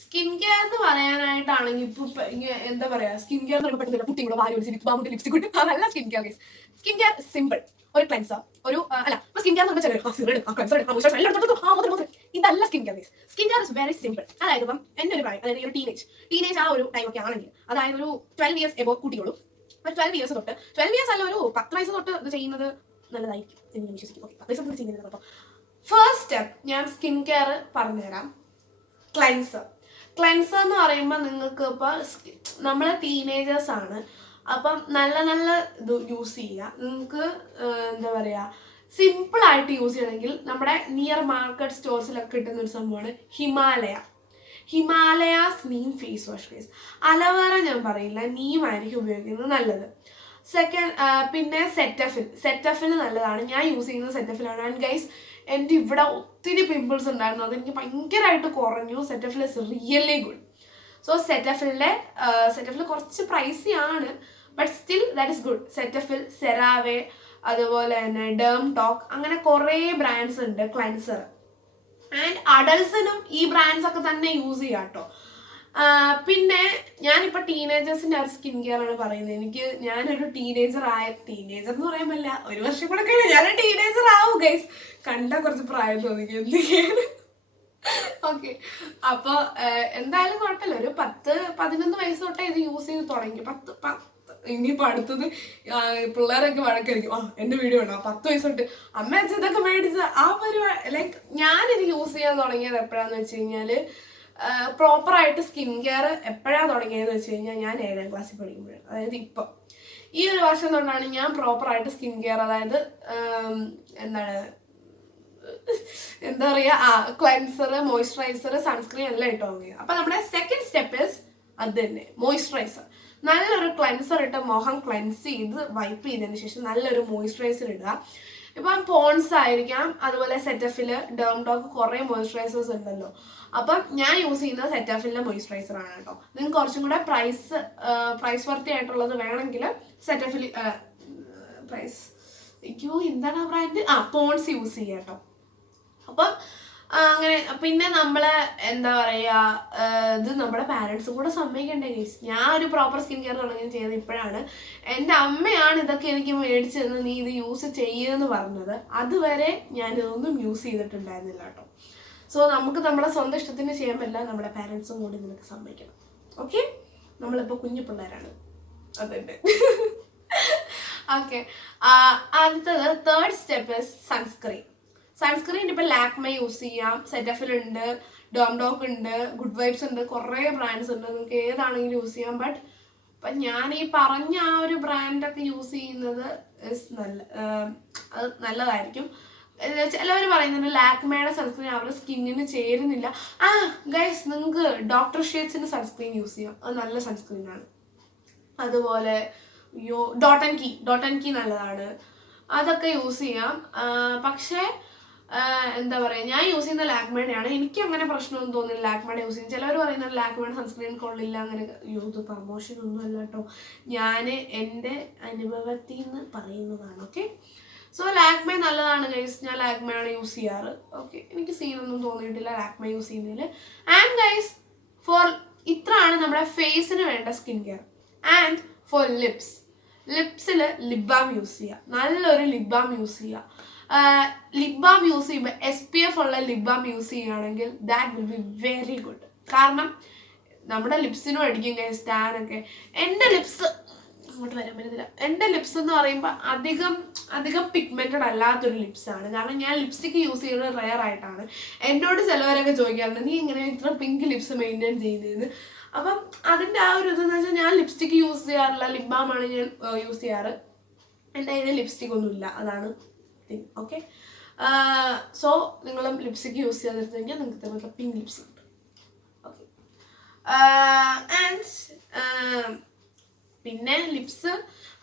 Skin care എന്ന് പറയാനായിട്ടാണെങ്കിൽ ഇപ്പൊ എന്താ പറയാ, സ്കിൻ കെയർ എന്ന് പറയുമ്പോൾ പെട്ടെന്ന് കുട്ടികളോ വാരി ഒരു ലിപ്സ്റ്റിക് ലിപ്സ്റ്റിക് കൊണ്ട് അതല്ല skin care. Skin care simple, ഒരു ക്ലെൻസർ, ഒരു അല്ല ഇപ്പൊ സ്കിൻ കെയർ എന്ന് പറഞ്ഞാൽ ഇതല്ല skin care. Skin care is very simple. അതായത് ഇപ്പം എൻ്റെ ഒരു പ്രായം, അതായത് ഒരു ടീനേജ് ആ ഒരു ടൈം ഒക്കെ ആണെങ്കിൽ, അതായത് ഒരു 12 years എബോ കുട്ടികളും 12 years തൊട്ട് 12 years അല്ല, ഒരു 10 വയസ്സ് തൊട്ട് ഇത് ചെയ്യുന്നത് നല്ലതായിരിക്കും എന്ന് ഞാൻ വിശ്വസിക്കും. ഓക്കെ, 10 വയസ്സ് ചെയ്യുന്നത്. അപ്പം ഫസ്റ്റ് സ്റ്റെപ്പ് ഞാൻ സ്കിൻ കെയർ പറഞ്ഞുതരാം. ക്ലെൻസർ എന്ന് പറയുമ്പോൾ നിങ്ങൾക്ക് ഇപ്പോൾ നമ്മൾ ടീനേജേഴ്സ് ആണ്, അപ്പം നല്ല ഇത് യൂസ് ചെയ്യുക. നിങ്ങൾക്ക് എന്താ പറയുക, സിമ്പിളായിട്ട് യൂസ് ചെയ്യണമെങ്കിൽ നമ്മുടെ നിയർ മാർക്കറ്റ് സ്റ്റോഴ്സിലൊക്കെ കിട്ടുന്ന ഒരു സംഭവമാണ് Himalayas neem face wash. Aloe vera ഞാൻ പറയില്ല, നീമായിരിക്കും ഉപയോഗിക്കുന്നത് നല്ലത്. പിന്നെ സെറ്റഫിൽ നല്ലതാണ്. ഞാൻ യൂസ് ചെയ്യുന്നത് സെറ്റഫിലാണ്. ആൻഡ് ഗൈസ്, എൻ്റെ ഇവിടെ ഒത്തിരി പിമ്പിൾസ് ഉണ്ടായിരുന്നു, അതെനിക്ക് ഭയങ്കരമായിട്ട് കുറഞ്ഞു. Cetaphil is really good. So Cetaphil കുറച്ച് പ്രൈസി ആണ്, but still that is good. Cetaphil, CeraVe, അതുപോലെ തന്നെ ഡേം ടോക്ക്, അങ്ങനെ കുറേ ബ്രാൻഡ്സ് ഉണ്ട് ക്ലെൻസർ. ആൻഡ് അഡൾട്ട്സിനും ഈ ബ്രാൻഡ്സ് ഒക്കെ തന്നെ യൂസ് ചെയ്യാം കേട്ടോ. പിന്നെ ഞാനിപ്പോൾ ടീനേജേഴ്സിൻ്റെ ഒരു സ്കിൻ കെയർ ആണ് പറയുന്നത്. ഞാനൊരു ടീനേജർ എന്ന് പറയുമ്പോൾ ഒരു വർഷം കൂടെ കഴിഞ്ഞാൽ ഞാനൊരു ടീനേജർ ആവും ഗൈസ്. കണ്ട കുറച്ച് പ്രായം തോന്നിക്കും എന്തൊക്കെയാണ്. ഓക്കെ, അപ്പോൾ എന്തായാലും കുഴപ്പമില്ല. ഒരു 10-11 വയസ്സ് തൊട്ടേ ഇത് യൂസ് ചെയ്ത് തുടങ്ങി. 10 ഇനിയിപ്പോൾ അടുത്തത് പിള്ളേരൊക്കെ വഴക്കായിരിക്കും, എൻ്റെ വീഡിയോ ഉണ്ടോ 10 വയസ്സ് തൊട്ട് അമ്മ അച്ഛൻ ഇതൊക്കെ മേടിച്ച ആ പരിപാടി. ലൈക്ക് ഞാനിത് യൂസ് ചെയ്യാൻ തുടങ്ങിയത് എപ്പോഴാന്ന് വെച്ച് കഴിഞ്ഞാൽ, പ്രോപ്പറായിട്ട് സ്കിൻ കെയർ എപ്പോഴാണ് തുടങ്ങിയതെന്ന് വെച്ച് കഴിഞ്ഞാൽ ഞാൻ 7ാം ക്ലാസ്സിൽ പഠിക്കുമ്പോഴാണ്. അതായത് ഇപ്പം ഈ ഒരു വർഷം തൊട്ടാണ് ഞാൻ പ്രോപ്പറായിട്ട് സ്കിൻ കെയർ, അതായത് എന്താ പറയുക, ക്ലെൻസർ, മോയ്സ്ചറൈസർ, സൺസ്ക്രീൻ എല്ലാം ഇട്ട് തുടങ്ങിയത്. അപ്പം നമ്മുടെ സെക്കൻഡ് സ്റ്റെപ്പ് ഇസ് അത് തന്നെ, മോയ്സ്ചറൈസർ. നല്ലൊരു ക്ലെൻസർ ഇട്ട് മുഖം ക്ലെൻസ് ചെയ്ത് വൈപ്പ് ചെയ്തതിന് ശേഷം നല്ലൊരു മോയ്സ്ചറൈസർ ഇടുക. ഇപ്പം പോൺസ് ആയിരിക്കാം, അതുപോലെ സെറ്റഫിൽ, ഡേം ഡോക്ക്, കുറേ മോയ്സ്ചറൈസേഴ്സ് ഉണ്ടല്ലോ. അപ്പം ഞാൻ യൂസ് ചെയ്യുന്നത് സെറ്റഫിലിൻ്റെ മോയ്സ്ചറൈസർ ആണ് കേട്ടോ. നിങ്ങൾക്ക് കുറച്ചും കൂടെ പ്രൈസ് വർത്തി ആയിട്ടുള്ളത് വേണമെങ്കിൽ സെറ്റഫിൽ എന്താണ് ബ്രാൻഡ്, പോൺസ് യൂസ് ചെയ്യാം കേട്ടോ. അപ്പം അങ്ങനെ പിന്നെ നമ്മളെ എന്താ പറയാ, ഇത് നമ്മുടെ പാരൻസും കൂടെ സമ്മതിക്കണ്ടേ ഗൈസ്. ഞാൻ ഒരു പ്രോപ്പർ സ്കിൻ കെയർ തുടങ്ങി ചെയ്തത് ഇപ്പോഴാണ്. എൻ്റെ അമ്മയാണ് ഇതൊക്കെ എനിക്ക് മേടിച്ചു തന്ന് നീ ഇത് യൂസ് ചെയ്യുമെന്ന് പറഞ്ഞത്. അതുവരെ ഞാൻ ഇതൊന്നും യൂസ് ചെയ്തിട്ടുണ്ടായിരുന്നില്ല കേട്ടോ. സോ നമുക്ക് നമ്മുടെ സ്വന്തം ഇഷ്ടത്തിന് ചെയ്യാൻ പറ്റില്ല, നമ്മുടെ പാരൻസും കൂടി നിനക്ക് സമ്മതിക്കണം. ഓക്കെ, നമ്മളിപ്പോൾ കുഞ്ഞു പിള്ളേരാണ്, അതുണ്ട്. ഓക്കെ, അടുത്തത് third step is sunscreen. Sunscreen ഇപ്പം ലാക്മേ യൂസ് ചെയ്യാം, സെറ്റഫിൽ ഉണ്ട്, ഡോംഡോക്ക് ഉണ്ട്, ഗുഡ് വൈബ്സ് ഉണ്ട്, കുറേ ബ്രാൻഡ്സ് ഉണ്ട്, നിങ്ങൾക്ക് ഏതാണെങ്കിലും യൂസ് ചെയ്യാം. ബട്ട് ഇപ്പം ഞാൻ ഈ പറഞ്ഞ ആ ഒരു ബ്രാൻഡൊക്കെ യൂസ് ചെയ്യുന്നത് അത് നല്ലതായിരിക്കും. ചിലവർ പറയുന്നുണ്ട് ലാക്മേയുടെ സൺസ്ക്രീൻ അവരുടെ സ്കിന്നിന് ചേരുന്നില്ല. ഗൈസ്, നിങ്ങൾക്ക് ഡോക്ടർ ഷേഡ്സിന്റെ സൺസ്ക്രീൻ യൂസ് ചെയ്യാം, അത് നല്ല സൺസ്ക്രീനാണ്. അതുപോലെ ഡോട്ട് ആൻഡ് കീ നല്ലതാണ്, അതൊക്കെ യൂസ് ചെയ്യാം. പക്ഷേ എന്താ പറയുക, ഞാൻ യൂസ് ചെയ്യുന്ന ലാക്മേഡെയാണ്. എനിക്ക് അങ്ങനെ പ്രശ്നമൊന്നും തോന്നുന്നില്ല ലാക്മേഡ് യൂസ് ചെയ്യും. ചിലവർ പറയുന്നത് ലാക്മേഡ് സൺസ്ക്രീൻ കൊള്ളില്ല, അങ്ങനെ ഇത് പ്രൊമോഷൻ ഒന്നും അല്ല കേട്ടോ, ഞാൻ എൻ്റെ അനുഭവത്തിൽ നിന്ന് പറയുന്നതാണ്. ഓക്കെ, സോ ലാക്മേ നല്ലതാണ് ഗൈസ്, ഞാൻ ലാക്മേയാണ് യൂസ് ചെയ്യാറ്. ഓക്കെ, എനിക്ക് സീനൊന്നും തോന്നിയിട്ടില്ല ലാക്മേ യൂസ് ചെയ്യുന്നതിൽ. ആൻഡ് ഗൈസ്, ഇത്രയാണ് നമ്മുടെ ഫേസിന് വേണ്ട സ്കിൻ കെയർ. ആൻഡ് ഫോർ ലിപ്സിൽ ലിപ് ബാം യൂസ് ചെയ്യുക, നല്ലൊരു ലിപ് ബാം യൂസ് ചെയ്യുക. ലിപ് ബാം യൂസ് ചെയ്യുമ്പോൾ SPF ഉള്ള ലിപ് ബാം യൂസ് ചെയ്യുകയാണെങ്കിൽ that will be very good. കാരണം നമ്മുടെ ലിപ്സിനും അടിക്കും ഗൈസ് ടാനൊക്കെ. എൻ്റെ ലിപ്സ് അങ്ങോട്ട് വരാൻ പറ്റുന്നില്ല. എൻ്റെ ലിപ്സ് എന്ന് പറയുമ്പോൾ അധികം പിഗ്മെന്റഡ് അല്ലാത്തൊരു ലിപ്സാണ്. കാരണം ഞാൻ ലിപ്സ്റ്റിക്ക് യൂസ് ചെയ്യുന്നത് റെയർ ആയിട്ടാണ്. എന്നോട് ചിലവരൊക്കെ ചോദിക്കാറുണ്ട് നീ ഇങ്ങനെ ഇത്ര പിങ്ക് ലിപ്സ് മെയിൻറ്റെയിൻ ചെയ്യുന്നതെന്ന്. അപ്പം അതിൻ്റെ ആ ഒരു ഇതെന്ന് വെച്ചാൽ ഞാൻ ലിപ്സ്റ്റിക്ക് യൂസ് ചെയ്യാറില്ല, ലിപ് ബാമാണ് ഞാൻ യൂസ് ചെയ്യാറ്. എൻ്റെ കയ്യിൽ ലിപ്സ്റ്റിക് ഒന്നുമില്ല, അതാണ് തിങ്. ഓക്കെ, സോ നിങ്ങളും ലിപ്സ്റ്റിക്ക് യൂസ് ചെയ്തിരുന്നു കഴിഞ്ഞാൽ നിങ്ങൾക്ക് ഇതേപോലത്തെ പിങ്ക് ലിപ്സ് കിട്ടും. ഓക്കെ, ആൻഡ് പിന്നെ ലിപ്സ്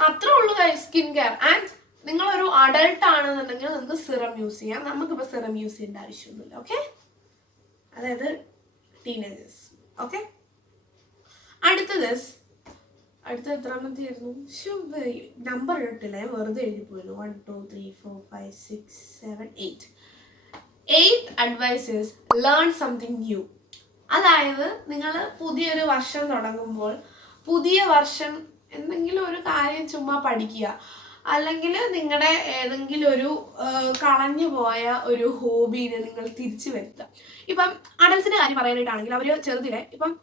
അത്രേ ഉള്ളൂ സ്കിൻ കെയർ. ആൻഡ് നിങ്ങളൊരു അഡൾട്ട് ആണെന്നുണ്ടെങ്കിൽ നിങ്ങൾക്ക് സിറം യൂസ് ചെയ്യാം. നമുക്കിപ്പോൾ സിറം യൂസ് ചെയ്യേണ്ട ആവശ്യമൊന്നുമില്ല. ഓക്കെ, അതായത് ടീനേജേഴ്സ്. ഓക്കെ, അടുത്തത് എത്രാമത്തെയായിരുന്നു? നമ്പർ ഇട്ടില്ല, ഞാൻ വെറുതെ എഴുതിപ്പോയിരുന്നു. 1 2 3 4 5 6 7 8. 8th advice is learn something new. അതായത് നിങ്ങൾ പുതിയൊരു വർഷം തുടങ്ങുമ്പോൾ പുതിയ വർഷം എന്തെങ്കിലും ഒരു കാര്യം ചുമ്മാ പഠിക്കുക, അല്ലെങ്കിൽ നിങ്ങളുടെ ഏതെങ്കിലും ഒരു കളഞ്ഞു പോയ ഒരു ഹോബീനെ നിങ്ങൾ തിരിച്ചു വരുത്തുക. ഇപ്പം അഡൽസിന്റെ കാര്യം പറയാനായിട്ടാണെങ്കിൽ അവർ ചെറുതിലെ ഇപ്പം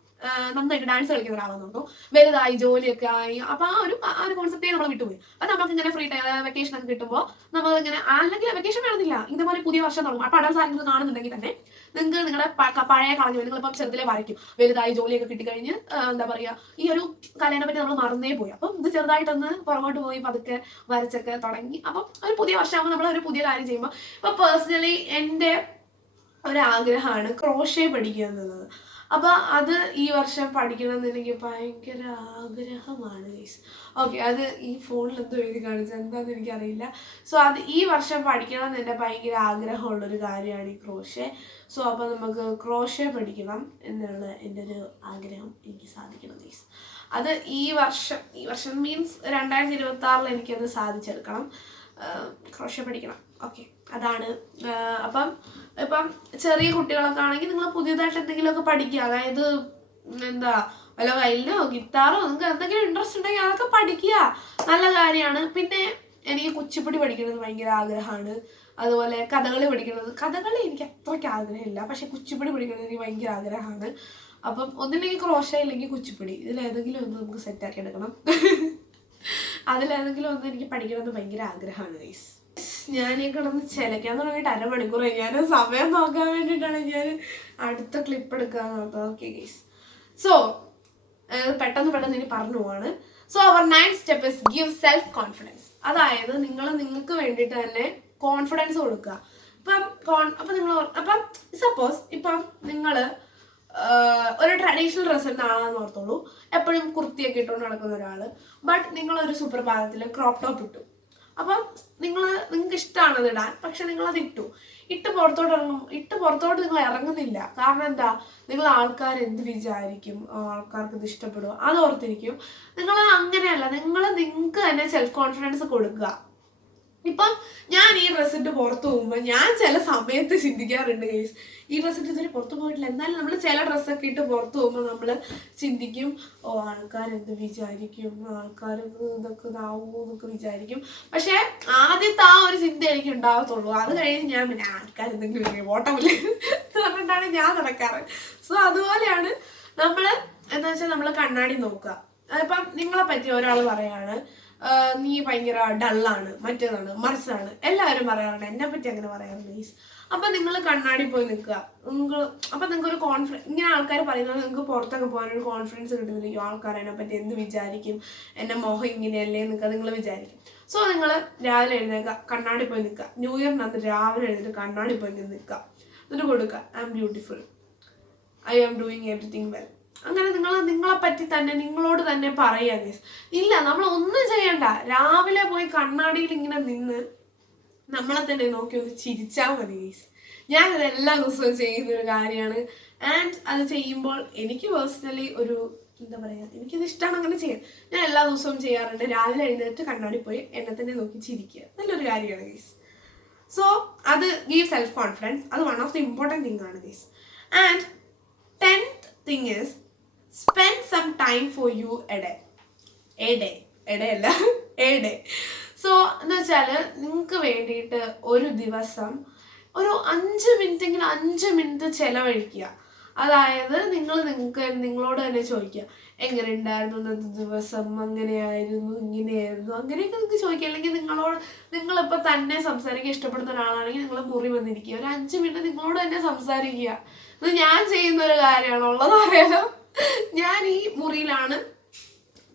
നന്നായിട്ട് ഡാൻസ് കളിക്കുന്ന ഒരാളെന്ന് പറഞ്ഞു, വലുതായി ജോലിയൊക്കെ ആയി, അപ്പൊ ആ ഒരു കോൺസെപ്റ്റേ നമ്മൾ വിട്ടുപോയി. അപ്പൊ നമുക്ക് ഇങ്ങനെ ഫ്രീ ടൈം വെക്കേഷൻ ഒക്കെ കിട്ടുമ്പോൾ നമ്മൾ ഇങ്ങനെ, അല്ലെങ്കിൽ വെക്കേഷൻ വേണമെന്നില്ല, ഇതുപോലെ പുതിയ വർഷം തുടങ്ങും. അപ്പൊ അഡൽസ് ആരെങ്കിലും കാണുന്നുണ്ടെങ്കിൽ തന്നെ നിങ്ങൾക്ക് നിങ്ങളുടെ പഴയ കളഞ്ഞു നിങ്ങളിപ്പം ചെറുതിലെ വരയ്ക്കും, വലുതായി ജോലിയൊക്കെ കിട്ടിക്കഴിഞ്ഞ് എന്താ പറയാ ഈ ഒരു കലേനെ പറ്റി നമ്മൾ മറന്നേ പോയി. അപ്പം ഇത് ചെറുതായിട്ടൊന്ന് പുറകോട്ട് പോയി പതുക്കെ വരച്ചൊക്കെ തുടങ്ങി. അപ്പം ഒരു പുതിയ വർഷമാകുമ്പോൾ നമ്മൾ ഒരു പുതിയ കാര്യം ചെയ്യുമ്പോൾ, ഇപ്പൊ പേഴ്സണലി എൻ്റെ ഒരാഗ്രഹമാണ് ക്രോഷേ പഠിക്കുക എന്നുള്ളത്. അപ്പൊ അത് ഈ വർഷം പഠിക്കണം എന്ന് എനിക്ക് ഭയങ്കര ആഗ്രഹമാണ് ഗൈസ്. ഓക്കെ, അത് ഈ ഫോണിൽ എന്തോ എഴുതി കാണിച്ചത് എന്താന്ന് എനിക്കറിയില്ല. സോ അത് ഈ വർഷം പഠിക്കണം എന്ന് എൻ്റെ ഭയങ്കര ആഗ്രഹമുള്ളൊരു കാര്യമാണ് ഈ ക്രോഷേ. സോ അപ്പൊ നമുക്ക് ക്രോഷേ പഠിക്കണം എന്നുള്ള എൻ്റെ ഒരു ആഗ്രഹം എനിക്ക് സാധിക്കണം ഗൈസ്. അത് ഈ വർഷം മീൻസ് 2026 എനിക്കത് സാധിച്ചെടുക്കണം, ക്രോഷേ പഠിക്കണം. ഓക്കെ, അതാണ്. ഇപ്പം ചെറിയ കുട്ടികളൊക്കെ ആണെങ്കിൽ നിങ്ങൾ പുതിയതായിട്ട് എന്തെങ്കിലുമൊക്കെ പഠിക്കുക. അതായത് എന്താ വല്ല വയലിനോ ഗിത്താറോ നിങ്ങൾക്ക് എന്തെങ്കിലും ഇൻട്രസ്റ്റ് ഉണ്ടെങ്കിൽ അതൊക്കെ പഠിക്കുക, നല്ല കാര്യമാണ്. പിന്നെ എനിക്ക് കുച്ചിപ്പുടി പഠിക്കുന്നത് ഭയങ്കര ആഗ്രഹമാണ്. അതുപോലെ കഥകളി എനിക്ക് അത്രയ്ക്ക് ആഗ്രഹമില്ല, പക്ഷെ കുച്ചിപ്പുടി പഠിക്കുന്നത് എനിക്ക് ഭയങ്കര ആഗ്രഹമാണ്. അപ്പം ഒന്നില്ലെങ്കിൽ ക്രോഷേ ഇല്ലെങ്കിൽ കുച്ചിപ്പുടി, ഇതിലേതെങ്കിലും ഒന്ന് നമുക്ക് സെറ്റാക്കി എടുക്കണം. അതിലേതെങ്കിലും ഒന്ന് എനിക്ക് പഠിക്കണമെന്ന് ഭയങ്കര ആഗ്രഹമാണ് ഗൈസ്. ഞാൻ ഈ കിടന്ന് ചിലക്കാൻ തുടങ്ങിയിട്ട് 1/2 മണിക്കൂറായി. ഞാൻ സമയം നോക്കാൻ വേണ്ടിയിട്ടാണ് ഞാൻ അടുത്ത ക്ലിപ്പ് എടുക്കാൻ നോക്കുക. ഓക്കെ ഗൈസ്, സോ പെട്ടെന്ന് ഇനി പറഞ്ഞു പോവാണ്. So our 9th step is give self confidence. അതായത് നിങ്ങൾക്ക് വേണ്ടിയിട്ട് തന്നെ കോൺഫിഡൻസ് കൊടുക്കുക. അപ്പം സപ്പോസ് ഇപ്പം നിങ്ങൾ ഒരു ട്രഡീഷണൽ ഡ്രസ്സ് ഇടുന്ന ഓർത്തോളൂ, എപ്പോഴും കുർത്തിയൊക്കെ ഇട്ടുകൊണ്ട് നടക്കുന്ന ഒരാള്, ബട്ട് നിങ്ങളൊരു സുപ്രഭാതത്തിൽ ക്രോപ്പ് ടോപ്പ് ഇട്ടു. അപ്പം നിങ്ങൾക്ക് ഇഷ്ടമാണ് അത് ഇടാൻ, പക്ഷെ നിങ്ങളത് ഇട്ട് പുറത്തോട്ട് നിങ്ങൾ ഇറങ്ങുന്നില്ല. കാരണം എന്താ, നിങ്ങൾ ആൾക്കാർ എന്ത് വിചാരിക്കും, ആൾക്കാർക്ക് ഇത് ഇഷ്ടപ്പെടുമോ അത് ഓർത്തിരിക്കും. നിങ്ങൾ അങ്ങനെയല്ല, നിങ്ങൾക്ക് തന്നെ സെൽഫ് കോൺഫിഡൻസ് കൊടുക്കുക. ഇപ്പം ഞാൻ ഈ ഡ്രസ്സ് ഇട്ട് പുറത്തു പോകുമ്പോൾ ഞാൻ ചില സമയത്ത് ചിന്തിക്കാറുണ്ട് ഗൈസ്, ഈ ഡ്രസ്സ് ഇട്ട് ഇതുവരെ പുറത്തു പോയിട്ടില്ല, എന്നാലും നമ്മൾ ചില ഡ്രസ്സൊക്കെ ഇട്ട് പുറത്തു പോകുമ്പോൾ നമ്മൾ ചിന്തിക്കും, ഓ ആൾക്കാരെന്ത് വിചാരിക്കും, ആൾക്കാർ ഇതൊക്കെ ഇതാവൂ എന്നൊക്കെ വിചാരിക്കും. പക്ഷെ ആദ്യത്തെ ആ ഒരു ചിന്ത എനിക്ക് ഉണ്ടാകത്തുള്ളൂ. അത് കഴിഞ്ഞ് ഞാൻ പിന്നെ ആൾക്കാരെന്തെങ്കിലും ഓട്ടമില്ല പറഞ്ഞിട്ടാണ് ഞാൻ നടക്കാറ്. സോ അതുപോലെയാണ് നമ്മൾ എന്താ വെച്ചാൽ നമ്മൾ കണ്ണാടി നോക്കുക. അതിപ്പം നിങ്ങളെ പറ്റി ഒരാൾ പറയാണ്, നീ ഭയങ്കര ഡള്ളാണ്, മറ്റേതാണ് മറിച്ചതാണ്, എല്ലാവരും പറയാറുണ്ട്. എന്നെ പറ്റി അങ്ങനെ പറയാറുണ്ട് ഗൈസ്. അപ്പൊ നിങ്ങൾ കണ്ണാടി പോയി നിൽക്കുക. അപ്പൊ നിങ്ങൾക്ക് ഒരു കോൺഫിഡൻസ്, ഇങ്ങനെ ആൾക്കാർ പറയുന്നത് നിങ്ങൾക്ക് പുറത്തൊക്കെ പോകാനൊരു കോൺഫിഡൻസ് കിട്ടുന്നില്ല. ആൾക്കാർ എന്നെ പറ്റി എന്ത് വിചാരിക്കും, എന്റെ മുഖം ഇങ്ങനെയല്ലേ എന്നൊക്കെ നിങ്ങൾ വിചാരിക്കും. സോ നിങ്ങൾ രാവിലെ എഴുന്നേക്കുക, കണ്ണാടി പോയി നിൽക്കുക. ന്യൂ ഇയറിനകത്ത് രാവിലെ എഴുന്നേറ്റ് കണ്ണാടി പോയി നിൽക്കുക, എന്നിട്ട് കൊടുക്കുക, I am beautiful, I am doing everything well. അങ്ങനെ നിങ്ങളെ പറ്റി തന്നെ നിങ്ങളോട് തന്നെ പറയാ ഗൈസ്. ഇല്ല, നമ്മൾ ഒന്നും ചെയ്യണ്ട, രാവിലെ പോയി കണ്ണാടിയിൽ ഇങ്ങനെ നിന്ന് നമ്മളെ തന്നെ നോക്കി ഒന്ന് ചിരിച്ചാൽ മതി ഗൈസ്. ഞാൻ ഇത് എല്ലാ ദിവസവും ചെയ്യുന്ന ഒരു കാര്യമാണ്. ആൻഡ് അത് ചെയ്യുമ്പോൾ എനിക്ക് പേഴ്സണലി ഒരു എന്താ പറയാ, എനിക്കത് ഇഷ്ടമാണ് അങ്ങനെ ചെയ്യാൻ. ഞാൻ എല്ലാ ദിവസവും ചെയ്യാറുണ്ട്. രാവിലെ എഴുന്നേറ്റ് കണ്ണാടി പോയി എന്നെ തന്നെ നോക്കി ചിരിക്കുക, നല്ലൊരു കാര്യമാണ് ഗൈസ്. സോ അത് ഗീവ് സെൽഫ് കോൺഫിഡൻസ്. അത് one of the important thing ആണ് guys. And 10th thing is spend some time for you a day. So എന്ന് വെച്ചാല് നിങ്ങൾക്ക് വേണ്ടിയിട്ട് ഒരു ദിവസം ഒരു 5 മിനിറ്റെങ്കിലും 5 മിനിറ്റ് ചെലവഴിക്കുക. അതായത് നിങ്ങളോട് തന്നെ ചോദിക്കുക, എങ്ങനെ ഉണ്ടായിരുന്നു ഇന്നത്തെ ദിവസം, അങ്ങനെയായിരുന്നു ഇങ്ങനെയായിരുന്നു, അങ്ങനെയൊക്കെ നിങ്ങൾക്ക് ചോദിക്കുക. അല്ലെങ്കിൽ നിങ്ങളിപ്പോൾ തന്നെ സംസാരിക്കാൻ ഇഷ്ടപ്പെടുന്ന ഒരാളാണെങ്കിൽ നിങ്ങൾ മുറി വന്നിരിക്കുക, ഒരു 5 മിനിറ്റ് നിങ്ങളോട് തന്നെ സംസാരിക്കുക. ഇത് ഞാൻ ചെയ്യുന്ന ഒരു കാര്യമാണ്, ഉള്ളത് അറിയാലോ. ഞാൻ ഈ മുറിയിലാണ്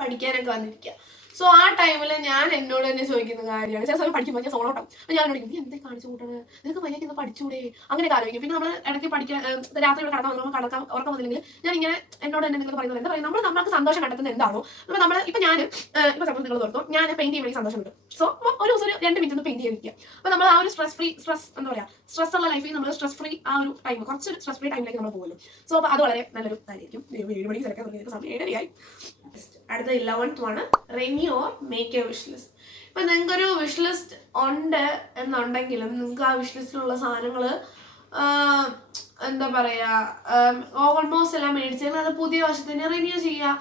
പഠിക്കാനൊക്കെ വന്നിരിക്കുക. സോ ആ ടൈമിൽ ഞാൻ എന്നോട് തന്നെ ചോദിക്കുന്ന കാര്യമാണ്. ചില സമയം പഠിക്കുമ്പോൾ ഞാൻ സോളോട്ടം, അപ്പോൾ ഞാൻ എന്നോട് നീ എന്തേ കാണിച്ചു കൂട്ടണത്, നിനക്ക് മര്യാദയ്ക്ക് ഇന്ന് പഠിച്ചൂടെ, അങ്ങനെയൊക്കെ ആലോചിക്കും. പിന്നെ നമ്മൾ ഇടയ്ക്ക് പഠിക്കാൻ രാത്രി ഇവിടെ കടക്കാൻ ഉറക്കം വന്നില്ലെങ്കിൽ ഞാൻ ഇങ്ങനെ എന്നോട് തന്നെ നിങ്ങൾ പറയുന്നത് എന്താ പറയുക, നമ്മൾക്ക് സന്തോഷം കണ്ടെത്തുന്നത് എന്താണോ. അപ്പോൾ നമ്മൾ ഇപ്പം ഇപ്പം സപ്പോസ് നിങ്ങൾ ഓർത്തോ, ഞാൻ പെയിന്റ് ചെയ്യുമ്പോൾ എനിക്ക് സന്തോഷം കിട്ടും. സോ ഒരു ദിവസം 2 മിനിറ്റ് ഒന്ന് പെയിന്റ് ചെയ്തിരിക്കുക. അപ്പോൾ നമ്മൾ ആ ഒരു സ്ട്രെസ് എന്താ പറയുക, സ്ട്രെസ് ഉള്ള ലൈഫിൽ നമ്മൾ സ്ട്രെസ് ഫ്രീ ആ ഒരു ടൈം, കുറച്ച് സ്ട്രെസ് ഫ്രീ ടൈമിലേക്ക് നമ്മൾ പോകുമല്ലോ. സോ അപ്പോൾ അത് വളരെ നല്ലൊരു കാര്യമായിരിക്കും. 7 മണിക്ക് തിരക്കാൻ തുടങ്ങിയിട്ട് സമയം 7:30 അടുത്ത 11th ആണ് renew or make A wish list. ഇപ്പൊ നിങ്ങൾക്കൊരു വിഷ് ലിസ്റ്റ് ഉണ്ട് എന്നുണ്ടെങ്കിലും നിങ്ങൾക്ക് ആ വിഷ് ലിസ്റ്റിലുള്ള സാധനങ്ങൾ എന്താ പറയാ ഓൾമോസ്റ്റ് എല്ലാം മേടിച്ചാൽ അത് പുതിയ വർഷത്തിന് റിന്യൂ ചെയ്യുക.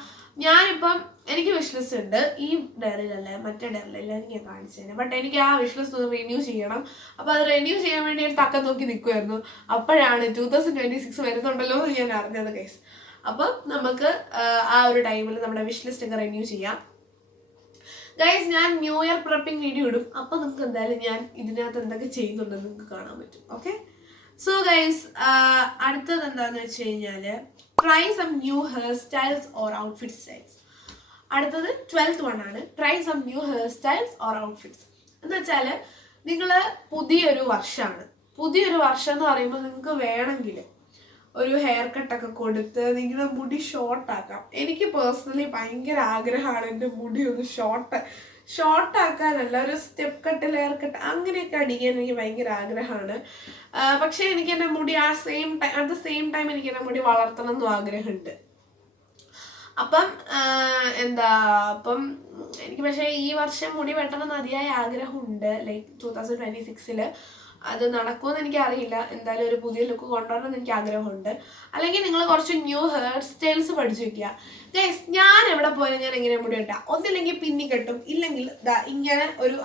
ഞാനിപ്പം എനിക്ക് വിഷ് ലിസ്റ്റ് ഉണ്ട്, ഈ ഡയറിയിലല്ലേ മറ്റേ ഡയറിയിലല്ല എനിക്ക് കാണിച്ചേനെ, ബട്ട് എനിക്ക് ആ വിഷ് ലിസ്റ്റ് ഒന്ന് റിന്യൂ ചെയ്യണം. അപ്പോൾ അത് റിന്യൂ ചെയ്യാൻ വേണ്ടി ഒരു തക്കം നോക്കി നിൽക്കുമായിരുന്നു. അപ്പോഴാണ് 2026 വരുന്നുണ്ടല്ലോ എന്ന് ഞാൻ അറിഞ്ഞത് ഗൈസ്. അപ്പം നമുക്ക് ആ ഒരു ടൈമിൽ നമ്മുടെ വിഷ് ലിസ്റ്റ് ഒക്കെ റിന്യൂ ചെയ്യാം ഗൈസ്. ഞാൻ ന്യൂ ഇയർ പ്രെപ്പിംഗ് വീഡിയോ ഇടും, അപ്പം നിങ്ങൾക്ക് എന്തായാലും ഞാൻ ഇതിനകത്ത് എന്തൊക്കെ ചെയ്യുന്നുണ്ടെന്ന് നിങ്ങൾക്ക് കാണാൻ പറ്റും. ഓക്കെ, സോ ഗൈസ് അടുത്തത് എന്താണെന്ന് വെച്ച് കഴിഞ്ഞാൽ try some new hair styles or outfit styles. അടുത്തത് 12th one ആണ്, try some new hair styles or outfits. എന്ന് വെച്ചാൽ നിങ്ങൾ പുതിയൊരു വർഷമാണ്, പുതിയൊരു വർഷം എന്ന് പറയുമ്പോൾ നിങ്ങൾക്ക് വേണമെങ്കിൽ ഒരു ഹെയർ കട്ടൊക്കെ കൊടുത്ത് നിങ്ങളുടെ മുടി ഷോർട്ടാക്കാം. എനിക്ക് പേഴ്സണലി ഭയങ്കര ആഗ്രഹമാണ് എൻ്റെ മുടി ഒന്ന് ഷോർട്ടാക്കാനല്ല, ഒരു സ്റ്റെപ്പ് കട്ട് ഹെയർ കട്ട് അങ്ങനെയൊക്കെ അടിക്കാൻ എനിക്ക് ഭയങ്കര ആഗ്രഹമാണ്. പക്ഷെ എനിക്ക് എൻ്റെ മുടി അറ്റ് ദ സെയിം ടൈം എനിക്ക് എൻ്റെ മുടി വളർത്തണം എന്നും ആഗ്രഹമുണ്ട്. അപ്പം എനിക്ക് പക്ഷേ ഈ വർഷം മുടി വെട്ടണം അതിയായ ആഗ്രഹമുണ്ട്. ലൈക്ക് 2026 അത് നടക്കുമെന്ന് എനിക്ക് അറിയില്ല. എന്തായാലും ഒരു പുതിയ ലുക്ക് കൊണ്ടുവരണം എന്ന് എനിക്ക് ആഗ്രഹമുണ്ട്. അല്ലെങ്കിൽ നിങ്ങൾ കുറച്ച് ന്യൂ ഹെയർ സ്റ്റൈൽസ് പഠിച്ചു വെക്കുക ഗൈസ്. ഞാൻ എവിടെ പോയാലും ഞാൻ എങ്ങനെ മുടി കെട്ടാം, ഒന്നില്ലെങ്കിൽ പിന്നി കെട്ടും, ഇല്ലെങ്കിൽ ഇങ്ങനെ ഒരു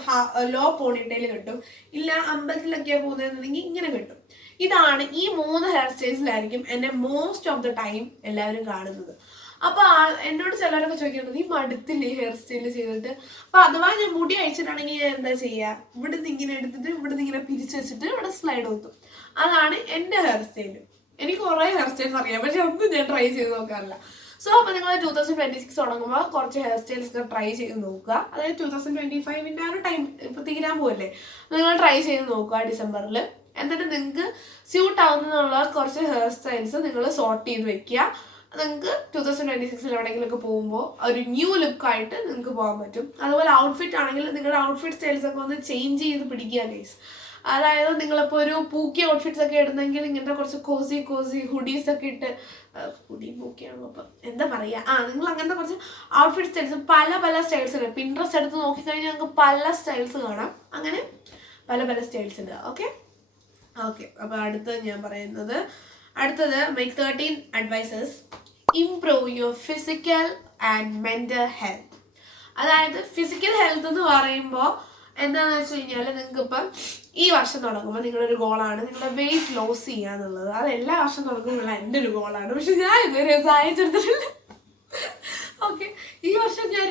ലോ പോണിട്ടയിൽ കെട്ടും, ഇല്ല അമ്പലത്തിലൊക്കെ പോകുന്നതെന്നുണ്ടെങ്കിൽ ഇങ്ങനെ കെട്ടും. ഇതാണ് ഈ 3 ഹെയർ സ്റ്റൈൽസിലായിരിക്കും എന്നെ മോസ്റ്റ് ഓഫ് ദ ടൈം എല്ലാവരും കാണുന്നത്. അപ്പൊ എന്നോട് ചിലരൊക്കെ ചോദിക്കുന്നത് ഈ മടുത്തില്ലേ ഹെയർ സ്റ്റൈൽ ചെയ്തിട്ട്. അപ്പൊ അഥവാ ഞാൻ മുടി അയച്ചിട്ടാണെങ്കിൽ ഞാൻ എന്താ ചെയ്യുക, ഇവിടുന്ന് ഇങ്ങനെ എടുത്തിട്ട് ഇവിടുന്ന് ഇങ്ങനെ പിരിച്ചു വെച്ചിട്ട് ഇവിടെ സ്ലൈഡ് കുത്തും. അതാണ് എൻ്റെ ഹെയർ സ്റ്റൈൽ. എനിക്ക് കുറേ ഹെയർ സ്റ്റൈൽസ് അറിയാം, പക്ഷെ ഒന്നും ഞാൻ ട്രൈ ചെയ്ത് നോക്കാറില്ല. സോ അപ്പൊ നിങ്ങൾ 2026 തുടങ്ങുമ്പോൾ കുറച്ച് ഹെയർ സ്റ്റൈൽസ് ഒക്കെ ട്രൈ ചെയ്ത് നോക്കുക. അതായത് 2025 ആ ഒരു ടൈം ഇപ്പൊ തീരാൻ പോകല്ലേ, നിങ്ങൾ ട്രൈ ചെയ്ത് നോക്കുക ഡിസംബറിൽ. എന്നിട്ട് നിങ്ങൾക്ക് സ്യൂട്ട് ആവുന്നുള്ള കുറച്ച് ഹെയർ സ്റ്റൈൽസ് നിങ്ങൾ സോർട്ട് ചെയ്ത് വെക്കുക. നിങ്ങൾക്ക് 2026 എവിടെയെങ്കിലുമൊക്കെ പോകുമ്പോൾ ഒരു ന്യൂ ലുക്കായിട്ട് നിങ്ങൾക്ക് പോകാൻ പറ്റും. അതുപോലെ ഔട്ട്ഫിറ്റ് ആണെങ്കിൽ നിങ്ങളുടെ ഔട്ട്ഫിറ്റ് സ്റ്റൈൽസ് ഒക്കെ ഒന്ന് ചേഞ്ച് ചെയ്ത് പിടിക്കുക ഗൈസ്. അതായത് നിങ്ങളിപ്പോൾ ഒരു പൂക്കി ഔട്ട്ഫിറ്റ്സ് ഒക്കെ ഇടുന്നെങ്കിൽ ഇങ്ങനത്തെ കുറച്ച് കോസി ഹുഡീസ് ഒക്കെ ഇട്ട്, ഹുഡി പൂക്കിയാണോ അപ്പം എന്താ പറയുക, നിങ്ങൾ അങ്ങനത്തെ കുറച്ച് ഔട്ട്ഫിറ്റ് സ്റ്റൈൽസ്, പല സ്റ്റൈൽസ് ഉണ്ട്. പിൻട്രസ്റ്റ് എടുത്ത് നോക്കിക്കഴിഞ്ഞാൽ നിങ്ങൾക്ക് പല സ്റ്റൈൽസ് കാണാം. അങ്ങനെ പല സ്റ്റൈൽസ് ഉണ്ട്. ഓക്കെ. അപ്പോൾ അടുത്തത് ഞാൻ പറയുന്നത്, make 13 advices improve your physical and mental health. അതായത് ഫിസിക്കൽ ഹെൽത്ത് എന്ന് പറയുമ്പോൾ എന്താണെന്ന് വെച്ച് കഴിഞ്ഞാൽ, നിങ്ങൾക്ക് ഇപ്പം ഈ വർഷം തുടങ്ങുമ്പോൾ നിങ്ങളൊരു ഗോളാണ് നിങ്ങളുടെ വെയിറ്റ് ലോസ് ചെയ്യുക എന്നുള്ളത്. അത് എല്ലാ വർഷം തുടങ്ങുമ്പോൾ എൻ്റെ ഒരു ഗോളാണ്. പക്ഷെ ഞാൻ ഇതുവരെ സഹായിച്ചെടുത്തിട്ടില്ല. ഓക്കെ, ഈ വർഷം ഞാൻ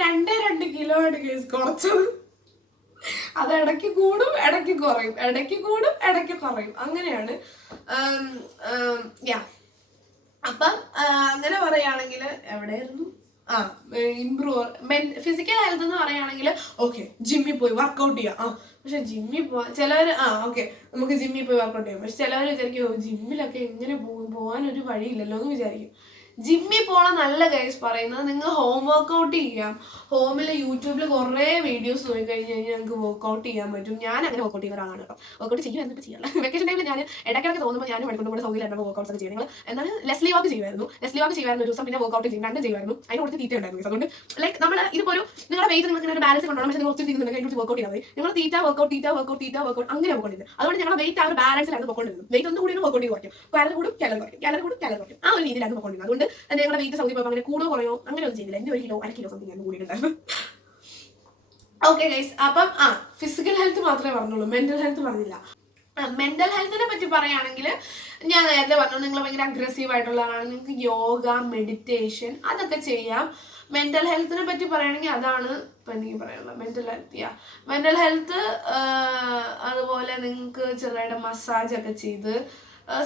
2 കിലോയാണ് കേസ് കുറച്ചത്. അത് ഇടയ്ക്ക് കൂടും ഇടയ്ക്ക് കുറയും, അങ്ങനെയാണ്. അപ്പം അങ്ങനെ പറയുകയാണെങ്കിൽ എവിടെയായിരുന്നു, ഇംപ്രൂവ് ഫിസിക്കൽ ഹെൽത്ത് എന്ന് പറയുകയാണെങ്കിൽ ഓക്കെ, ജിമ്മിൽ പോയി വർക്കൗട്ട് ചെയ്യാം. പക്ഷെ ജിമ്മിൽ ചിലവർ ഓക്കെ നമുക്ക് ജിമ്മിൽ പോയി വർക്കൗട്ട് ചെയ്യാം. പക്ഷെ ചിലവർ വിചാരിക്കും ജിമ്മിലൊക്കെ എങ്ങനെ പോകാനൊരു വഴിയില്ലല്ലോ എന്ന് വിചാരിക്കും. ജിമ്മിൽ പോകണം നല്ല ഗൈസ് പറയുന്നത്, നിങ്ങൾ ഹോം വർക്കൗട്ട് ചെയ്യാം. ഹോമിൽ യൂട്യൂബിൽ കുറേ വീഡിയോസ് നോക്കി കഴിഞ്ഞ് കഴിഞ്ഞാൽ നിങ്ങൾക്ക് വർക്കൗട്ട് ചെയ്യാൻ പറ്റും. ഞാൻ അങ്ങനെ വർക്കൗട്ട് ചെയ്യുന്ന ഒരാളാണ് കേട്ടോ. വർക്കൗട്ട് ചെയ്യും എന്നിട്ട് ചെയ്യാം. വെക്കേഷൻ ടൈമിൽ ഞാൻ ഇടയ്ക്കിടയ്ക്ക് തോന്നുമ്പോൾ ഞാനും മണിക്കൂർ കൂടെ സൗകര്യം വർക്കൗട്ട്സ് ഒക്കെ ചെയ്യും. നിങ്ങൾ എന്താണ് ലെസ്ലി വാക്ക് ചെയ്യുമായിരുന്നു ഒരു ദിവസം, പിന്നെ വർക്കൗട്ട് ചെയ്യും 2 ചെയ്യുമായിരുന്നു. അതിന് കൊടുത്ത് തീറ്റ ഉണ്ടായിരുന്നു. അതുകൊണ്ട് ലൈക്ക് നമ്മൾ ഇതിപ്പോൾ നിങ്ങളുടെ വെയിറ്റ് നിങ്ങൾക്ക് ഒരു ബാലൻസ് കൊണ്ടുപോകണം. പക്ഷേ നിങ്ങൾ ഒത്തിരി തിന്നുന്നുണ്ടെങ്കിൽ അതിനോട് വർക്കൗട്ട് ചെയ്യാതെ നിങ്ങൾ തീറ്റ വർക്കൗട്ട് അങ്ങനെ വർക്കൗട്ട്. അതുകൊണ്ട് ഞങ്ങളുടെ വെയിറ്റ് ആ ഒരു ബാലൻസിലാണ് വർക്കൗട്ട്. വെയിറ്റ് ഒന്നും കൂടി വർക്കൗട്ട് ചെയ്ത് കുറയ്ക്കും. കാലറി കൂടും ആ ഒരു രീതിയിലാണ് വർക്കൗട്ട്. അതുകൊണ്ട് ഞങ്ങളുടെ വെയിറ്റ് സൗകര്യം അങ്ങനെ കൂടുകയോ കുറയോ അങ്ങനെ ഒന്നും ചെയ്യുന്നില്ല. എൻ്റെ 1 കിലോ സംതിങ് ഞാൻ കൂടിയിട്ടുണ്ടായിരുന്നു. ഓക്കെ ഗൈസ്, അപ്പം ഫിസിക്കൽ ഹെൽത്ത് മാത്രമേ പറഞ്ഞുള്ളൂ, മെന്റൽ ഹെൽത്ത് പറഞ്ഞില്ല. മെന്റൽ ഹെൽത്തിനെ പറ്റി പറയുകയാണെങ്കിൽ ഞാൻ നേരത്തെ പറഞ്ഞു, നിങ്ങൾ ഭയങ്കര അഗ്രസീവ് ആയിട്ടുള്ളതാണ്, നിങ്ങൾക്ക് യോഗ, മെഡിറ്റേഷൻ അതൊക്കെ ചെയ്യാം. മെന്റൽ ഹെൽത്തിനെ പറ്റി പറയുകയാണെങ്കിൽ അതാണ് ഇപ്പം എനിക്ക് പറയാനുള്ളത്. മെന്റൽ ഹെൽത്ത് അതുപോലെ നിങ്ങൾക്ക് ചെറുതായിട്ട് മസാജ് ഒക്കെ ചെയ്ത്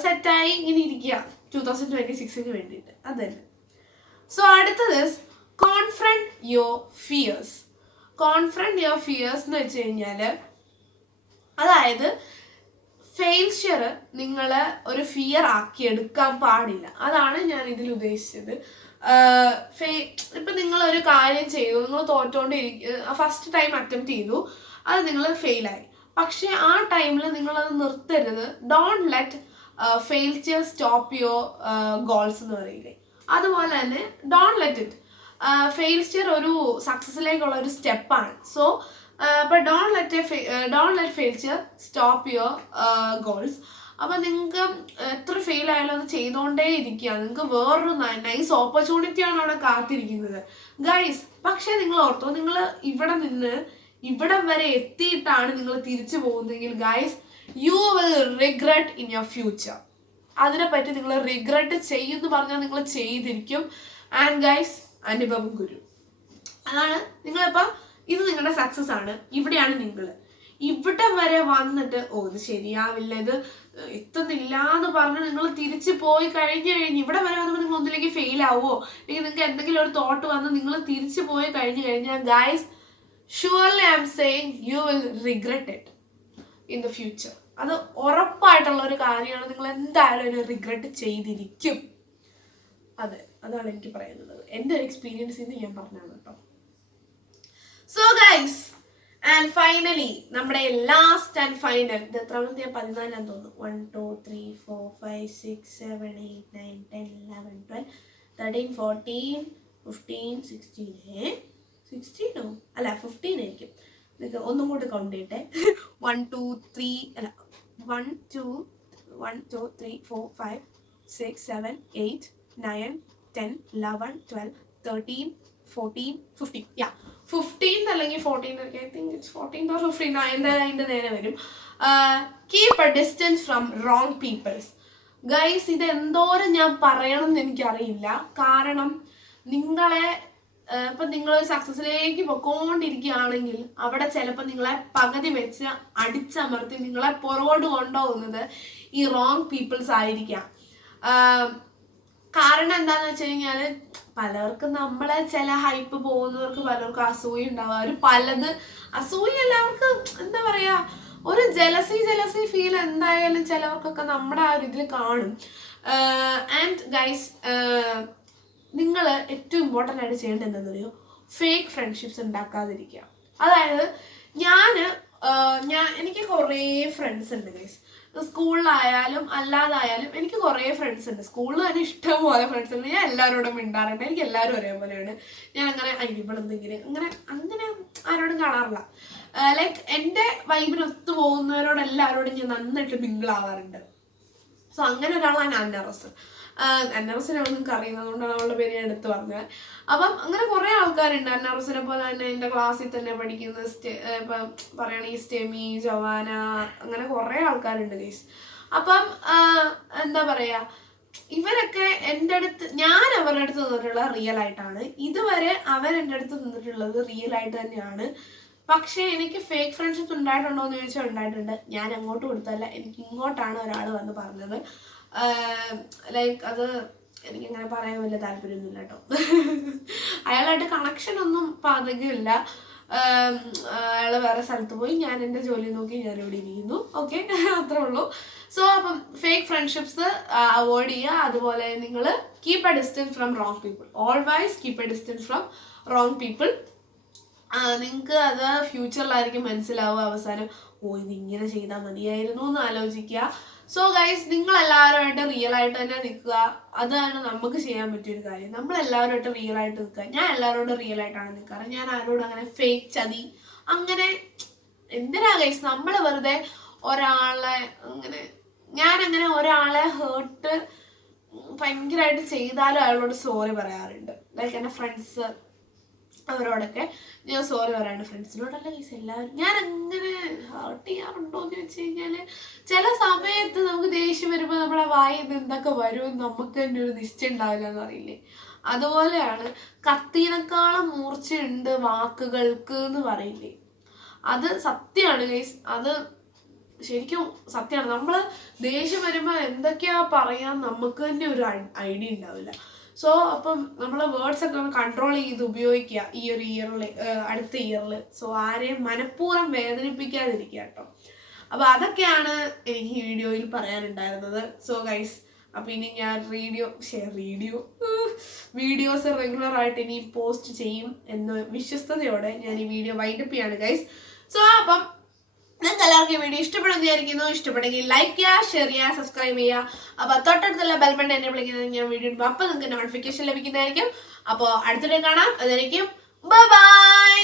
സെറ്റായി ഇങ്ങനെ ഇരിക്കുക 2026 വേണ്ടിയിട്ട്. അത് തന്നെ. സോ അടുത്തത് കോൺഫ്രണ്ട് യുവർ ഫിയേഴ്സ്. എന്ന് വെച്ച് കഴിഞ്ഞാൽ അതായത് ഫെയിൽഷ്യർ നിങ്ങൾ ഒരു ഫിയർ ആക്കി എടുക്കാൻ പാടില്ല. അതാണ് ഞാൻ ഇതിൽ ഉദ്ദേശിച്ചത്. ഇപ്പം നിങ്ങളൊരു കാര്യം ചെയ്തു, നിങ്ങൾ ഫസ്റ്റ് ടൈം അറ്റംപ്റ്റ് ചെയ്തു, അത് നിങ്ങൾ ഫെയിലായി. പക്ഷെ ആ ടൈമിൽ നിങ്ങളത് നിർത്തരുത്. Don't let failure stop your goals എന്ന് പറയില്ലേ, അതുപോലെ തന്നെ ഡോണ്ട് ലെറ്റ് ഇറ്റ്. ഫെയിൽഷ്യർ ഒരു സക്സസിലേക്കുള്ള ഒരു സ്റ്റെപ്പാണ്. So but don't let failure stop your goals. അപ്പം നിങ്ങൾക്ക് എത്ര ഫെയിൽ ആയാലും അത് ചെയ്തുകൊണ്ടേ ഇരിക്കുക. നിങ്ങൾക്ക് വേറൊരു നൈസ് ഓപ്പർച്യൂണിറ്റിയാണ് അവിടെ കാത്തിരിക്കുന്നത് ഗൈസ്. പക്ഷേ നിങ്ങൾ ഓർത്തോ, നിങ്ങൾ ഇവിടെ വരെ എത്തിയിട്ടാണ് നിങ്ങൾ തിരിച്ചു പോകുന്നതെങ്കിൽ guys, you will regret in your future. അതിനെപ്പറ്റി നിങ്ങൾ റിഗ്രറ്റ് ചെയ്യുമെന്ന് പറഞ്ഞാൽ നിങ്ങൾ ചെയ്തിരിക്കും. ആൻഡ് ഗൈസ്, അനുഭവം ഗുരു. അതാണ് നിങ്ങളിപ്പം ഇത് നിങ്ങളുടെ സക്സസ് ആണ്. ഇവിടെയാണ് നിങ്ങൾ ഇവിടെ വരെ വന്നിട്ട് ഇത് ശരിയാവില്ല, ഇത് എത്തുന്നില്ല എന്ന് പറഞ്ഞ് നിങ്ങൾ തിരിച്ചു പോയി കഴിഞ്ഞ് ഇവിടെ വരെ വന്നപ്പോൾ നിങ്ങൾ ഒന്നിലേക്ക് ഫെയിൽ ആവുമോ, അല്ലെങ്കിൽ നിങ്ങൾക്ക് എന്തെങ്കിലും ഒരു തോട്ട് വന്ന് നിങ്ങൾ തിരിച്ചു പോയി കഴിഞ്ഞാൽ guys, surely I M saying you will regret it in the future. അത് ഉറപ്പായിട്ടുള്ള ഒരു കാര്യമാണ്. നിങ്ങൾ എന്തായാലും ഒരു റിഗ്രറ്റ് ചെയ്തിരിക്കും. അതാണ് എനിക്ക് പറയാനുള്ളത്. എൻ്റെ ഒരു എക്സ്പീരിയൻസിൽ നിന്ന് ഞാൻ പറഞ്ഞതാണ് കേട്ടോ. സോ ഗൈസ്, ആൻഡ് ഫൈനലി നമ്മുടെ ലാസ്റ്റ് ആൻഡ് ഫൈനൽ, ഇത് എത്രാമത്തെ 14 തോന്നുന്നു, 1 2 3 4 5 6 7 8 9 10 11 12 13 14 15 16 അല്ല 15 ആയിരിക്കും. നിങ്ങൾക്ക് ഒന്നും കൂടി കൗണ്ട് ചെയ്യട്ടെ. 1 2 3 അല്ല 1 2 3 4 5 6 7 8 9 10 11 12 13 14 15 15 അല്ലെങ്കിൽ 14 ഒക്കെ, ഐ തിങ്ക് ഇറ്റ്സ് 14 or 15 അതിൻ്റെ നേരെ വരും. Keep a distance from wrong peoples. Guys, ഇത് എന്തോരം ഞാൻ പറയണം എന്ന് എനിക്കറിയില്ല. കാരണം നിങ്ങളെ ഇപ്പം നിങ്ങളൊരു സക്സസിലേക്ക് പൊക്കോണ്ടിരിക്കുകയാണെങ്കിൽ അവിടെ ചിലപ്പോൾ നിങ്ങളെ പകുതി വെച്ച് അടിച്ചമർത്തി നിങ്ങളെ പുറകോട്ട് കൊണ്ടുപോകുന്നത് ഈ റോങ് പീപ്പിൾസ് ആയിരിക്കാം. കാരണം എന്താണെന്ന് വെച്ച് കഴിഞ്ഞാൽ പലർക്കും നമ്മളെ ചില ഹൈപ്പ് പോകുന്നവർക്ക് പലർക്കും അസൂയ ഉണ്ടാവുക. അസൂയ എല്ലാവർക്കും എന്താ പറയുക, ഒരു ജലസി ഫീൽ എന്തായാലും ചിലവർക്കൊക്കെ നമ്മുടെ ആ ഒരു ഇതിൽ കാണും. ആൻഡ് ഗൈസ്, നിങ്ങൾ ഏറ്റവും ഇമ്പോർട്ടൻ്റ് ആയിട്ട് ചെയ്യേണ്ടത് എന്താണെന്ന് അറിയോ, ഫേക്ക് ഫ്രണ്ട്ഷിപ്സ് ഉണ്ടാക്കാതിരിക്കുക. അതായത് ഞാൻ എനിക്ക് കുറേ ഫ്രണ്ട്സ് ഉണ്ട് ഗൈസ്. സ്കൂളിലായാലും അല്ലാതായാലും എനിക്ക് കുറേ ഫ്രണ്ട്സ് ഉണ്ട്. സ്കൂളിൽ തന്നെ ഇഷ്ടംപോലെ ഫ്രണ്ട്സ് ഉണ്ട്. ഞാൻ എല്ലാവരോടും മിണ്ടാറുണ്ട്. എനിക്ക് എല്ലാവരും ഒരേപോലെയാണ്. ഞാൻ അങ്ങനെ ഇവളെന്തെങ്കിലും അങ്ങനെ ആരോടും കാണാറില്ല. ലൈക്ക് എൻ്റെ വൈബിന് ഒത്തു പോകുന്നവരോട് എല്ലാവരോടും ഞാൻ നന്നായിട്ട് മിങ്കിളാവാറുണ്ട്. സോ അങ്ങനെ ഒരാളാണ് അന്നറസ്. അന്നറസിനെ നിങ്ങൾക്ക് അറിയുന്നത് കൊണ്ടാണ് അവളുടെ പേര് ഞാൻ എടുത്ത് പറഞ്ഞത്. അപ്പം അങ്ങനെ കുറേ ആൾക്കാരുണ്ട്. അന്നറസിനെ പോലെ തന്നെ എൻ്റെ ക്ലാസ്സിൽ തന്നെ പഠിക്കുന്ന ഇപ്പം പറയുകയാണെങ്കിൽ സ്റ്റെമി, ജവാന, അങ്ങനെ കുറേ ആൾക്കാരുണ്ട് ഗൈസ്. അപ്പം എന്താ പറയുക, ഇവരൊക്കെ എൻ്റെ അടുത്ത്, ഞാൻ അവരുടെ അടുത്ത് നിന്നിട്ടുള്ളത് റിയൽ ആയിട്ടാണ്. ഇതുവരെ അവരെൻ്റെ അടുത്ത് നിന്നിട്ടുള്ളത് റിയൽ ആയിട്ട് തന്നെയാണ്. പക്ഷെ എനിക്ക് ഫേക്ക് ഫ്രണ്ട്ഷിപ്പ് ഉണ്ടായിട്ടുണ്ടോ എന്ന് ചോദിച്ചാൽ ഉണ്ടായിട്ടുണ്ട്. ഞാൻ അങ്ങോട്ട് കൊടുത്തല്ല, എനിക്ക് ഇങ്ങോട്ടാണ് ഒരാൾ വന്ന് പറഞ്ഞത്. ലൈക്ക് അത് എനിക്കങ്ങനെ പറയാൻ വലിയ താല്പര്യമൊന്നുമില്ല കേട്ടോ. അയാളായിട്ട് കണക്ഷൻ ഒന്നും പാതകമില്ല. അയാൾ വേറെ സ്ഥലത്ത് പോയി, ഞാൻ എൻ്റെ ജോലി നോക്കി ഞാൻ ഇവിടെ ഇരിക്കുന്നു. ഓക്കെ, അത്രേ ഉള്ളൂ. സോ അപ്പം ഫേക്ക് ഫ്രണ്ട്ഷിപ്സ് അവോയ്ഡ് ചെയ്യുക. അതുപോലെ നിങ്ങൾ keep A distance from wrong people. Always keep A distance from wrong people. നിങ്ങൾക്ക് അത് ഫ്യൂച്ചറിലായിരിക്കും മനസ്സിലാവുക. അവസാനം ഇത് ഇങ്ങനെ ചെയ്താൽ മതിയായിരുന്നു എന്ന് ആലോചിക്കുക. സോ ഗൈസ്, നിങ്ങൾ എല്ലാവരുമായിട്ട് റിയൽ ആയിട്ട് തന്നെ നിൽക്കുക. അതാണ് നമുക്ക് ചെയ്യാൻ പറ്റിയൊരു കാര്യം. നമ്മൾ എല്ലാവരുമായിട്ട് റിയൽ ആയിട്ട് നിൽക്കുക. ഞാൻ എല്ലാവരോടും റിയൽ ആയിട്ടാണ് നിൽക്കാറ്. ഞാൻ ആരോടും അങ്ങനെ ഫേക്ക് ചതി അങ്ങനെ എന്തിനാ ഗൈസ് നമ്മൾ വെറുതെ ഒരാളെ ഞാനങ്ങനെ ഒരാളെ ഹേർട്ട് ഭയങ്കരമായിട്ട് ചെയ്താലും അയാളോട് സോറി പറയാറുണ്ട്. ലൈക്ക് എൻ്റെ ഫ്രണ്ട്സ് അവരോടൊക്കെ ഞാൻ സോറി പറയാറുണ്ട്. ഫ്രണ്ട്സിനോടല്ല ഗൈസ്, എല്ലാവരും. ഞാൻ അങ്ങനെ ഹേർട്ട് ചെയ്യാറുണ്ടോ എന്ന് വെച്ച് കഴിഞ്ഞാൽ ചില സമയത്ത് നമുക്ക് ദേഷ്യം വരുമ്പോൾ നമ്മുടെ വായിൽ എന്തൊക്കെ വരും നമുക്ക് തന്നെ ഒരു നിശ്ചയം ഉണ്ടാവില്ല എന്ന് അറിയില്ലേ. അതുപോലെയാണ് കത്തീനേക്കാളും മൂർച്ചയുണ്ട് വാക്കുകൾക്ക് എന്ന് പറയില്ലേ. അത് സത്യമാണ് ഗൈസ്, അത് ശരിക്കും സത്യമാണ്. നമ്മൾ ദേഷ്യം വരുമ്പോൾ എന്തൊക്കെയാ പറയാൻ നമുക്ക് തന്നെ ഒരു ഐഡിയ ഉണ്ടാവില്ല. സോ അപ്പം നമ്മൾ വേർഡ്സ് ഒക്കെ ഒന്ന് കൺട്രോൾ ചെയ്ത് ഉപയോഗിക്കുക ഈ ഒരു ഇയറിൽ, അടുത്ത ഇയറിൽ. സോ ആരെയും മനഃപൂർവ്വം വേദനിപ്പിക്കാതിരിക്കുക കേട്ടോ. അപ്പോൾ അതൊക്കെയാണ് എനിക്ക് ഈ വീഡിയോയിൽ പറയാനുണ്ടായിരുന്നത്. സോ ഗൈസ്, അപ്പം ഇനി ഞാൻ വീഡിയോസ് റെഗുലർ ആയിട്ട് ഇനി പോസ്റ്റ് ചെയ്യും എന്ന് വിശ്വസ്തയോടെ ഞാൻ ഈ വീഡിയോ വൈൻഡപ്പ് ചെയ്യാണ് ഗൈസ്. സോ അപ്പം നിങ്ങൾക്ക് എല്ലാവർക്കും വീഡിയോ ഇഷ്ടപ്പെടുന്ന വിചാരിക്കുന്നു. ഇഷ്ടപ്പെടുമെങ്കിൽ ലൈക്ക് ചെയ്യുക, ഷെയർ ചെയ്യുക, സബ്സ്ക്രൈബ് ചെയ്യുക. അപ്പോൾ തൊട്ടടുത്തുള്ള ബെൽ ബട്ടൺ എന്നെ വിളിക്കുന്നത് ഞാൻ വീഡിയോ ഇടുമ്പോൾ അപ്പോൾ നിങ്ങൾക്ക് നോട്ടിഫിക്കേഷൻ ലഭിക്കുന്നതായിരിക്കും. അപ്പോൾ അടുത്തിടെ കാണാം. അതായിരിക്കും ബൈ.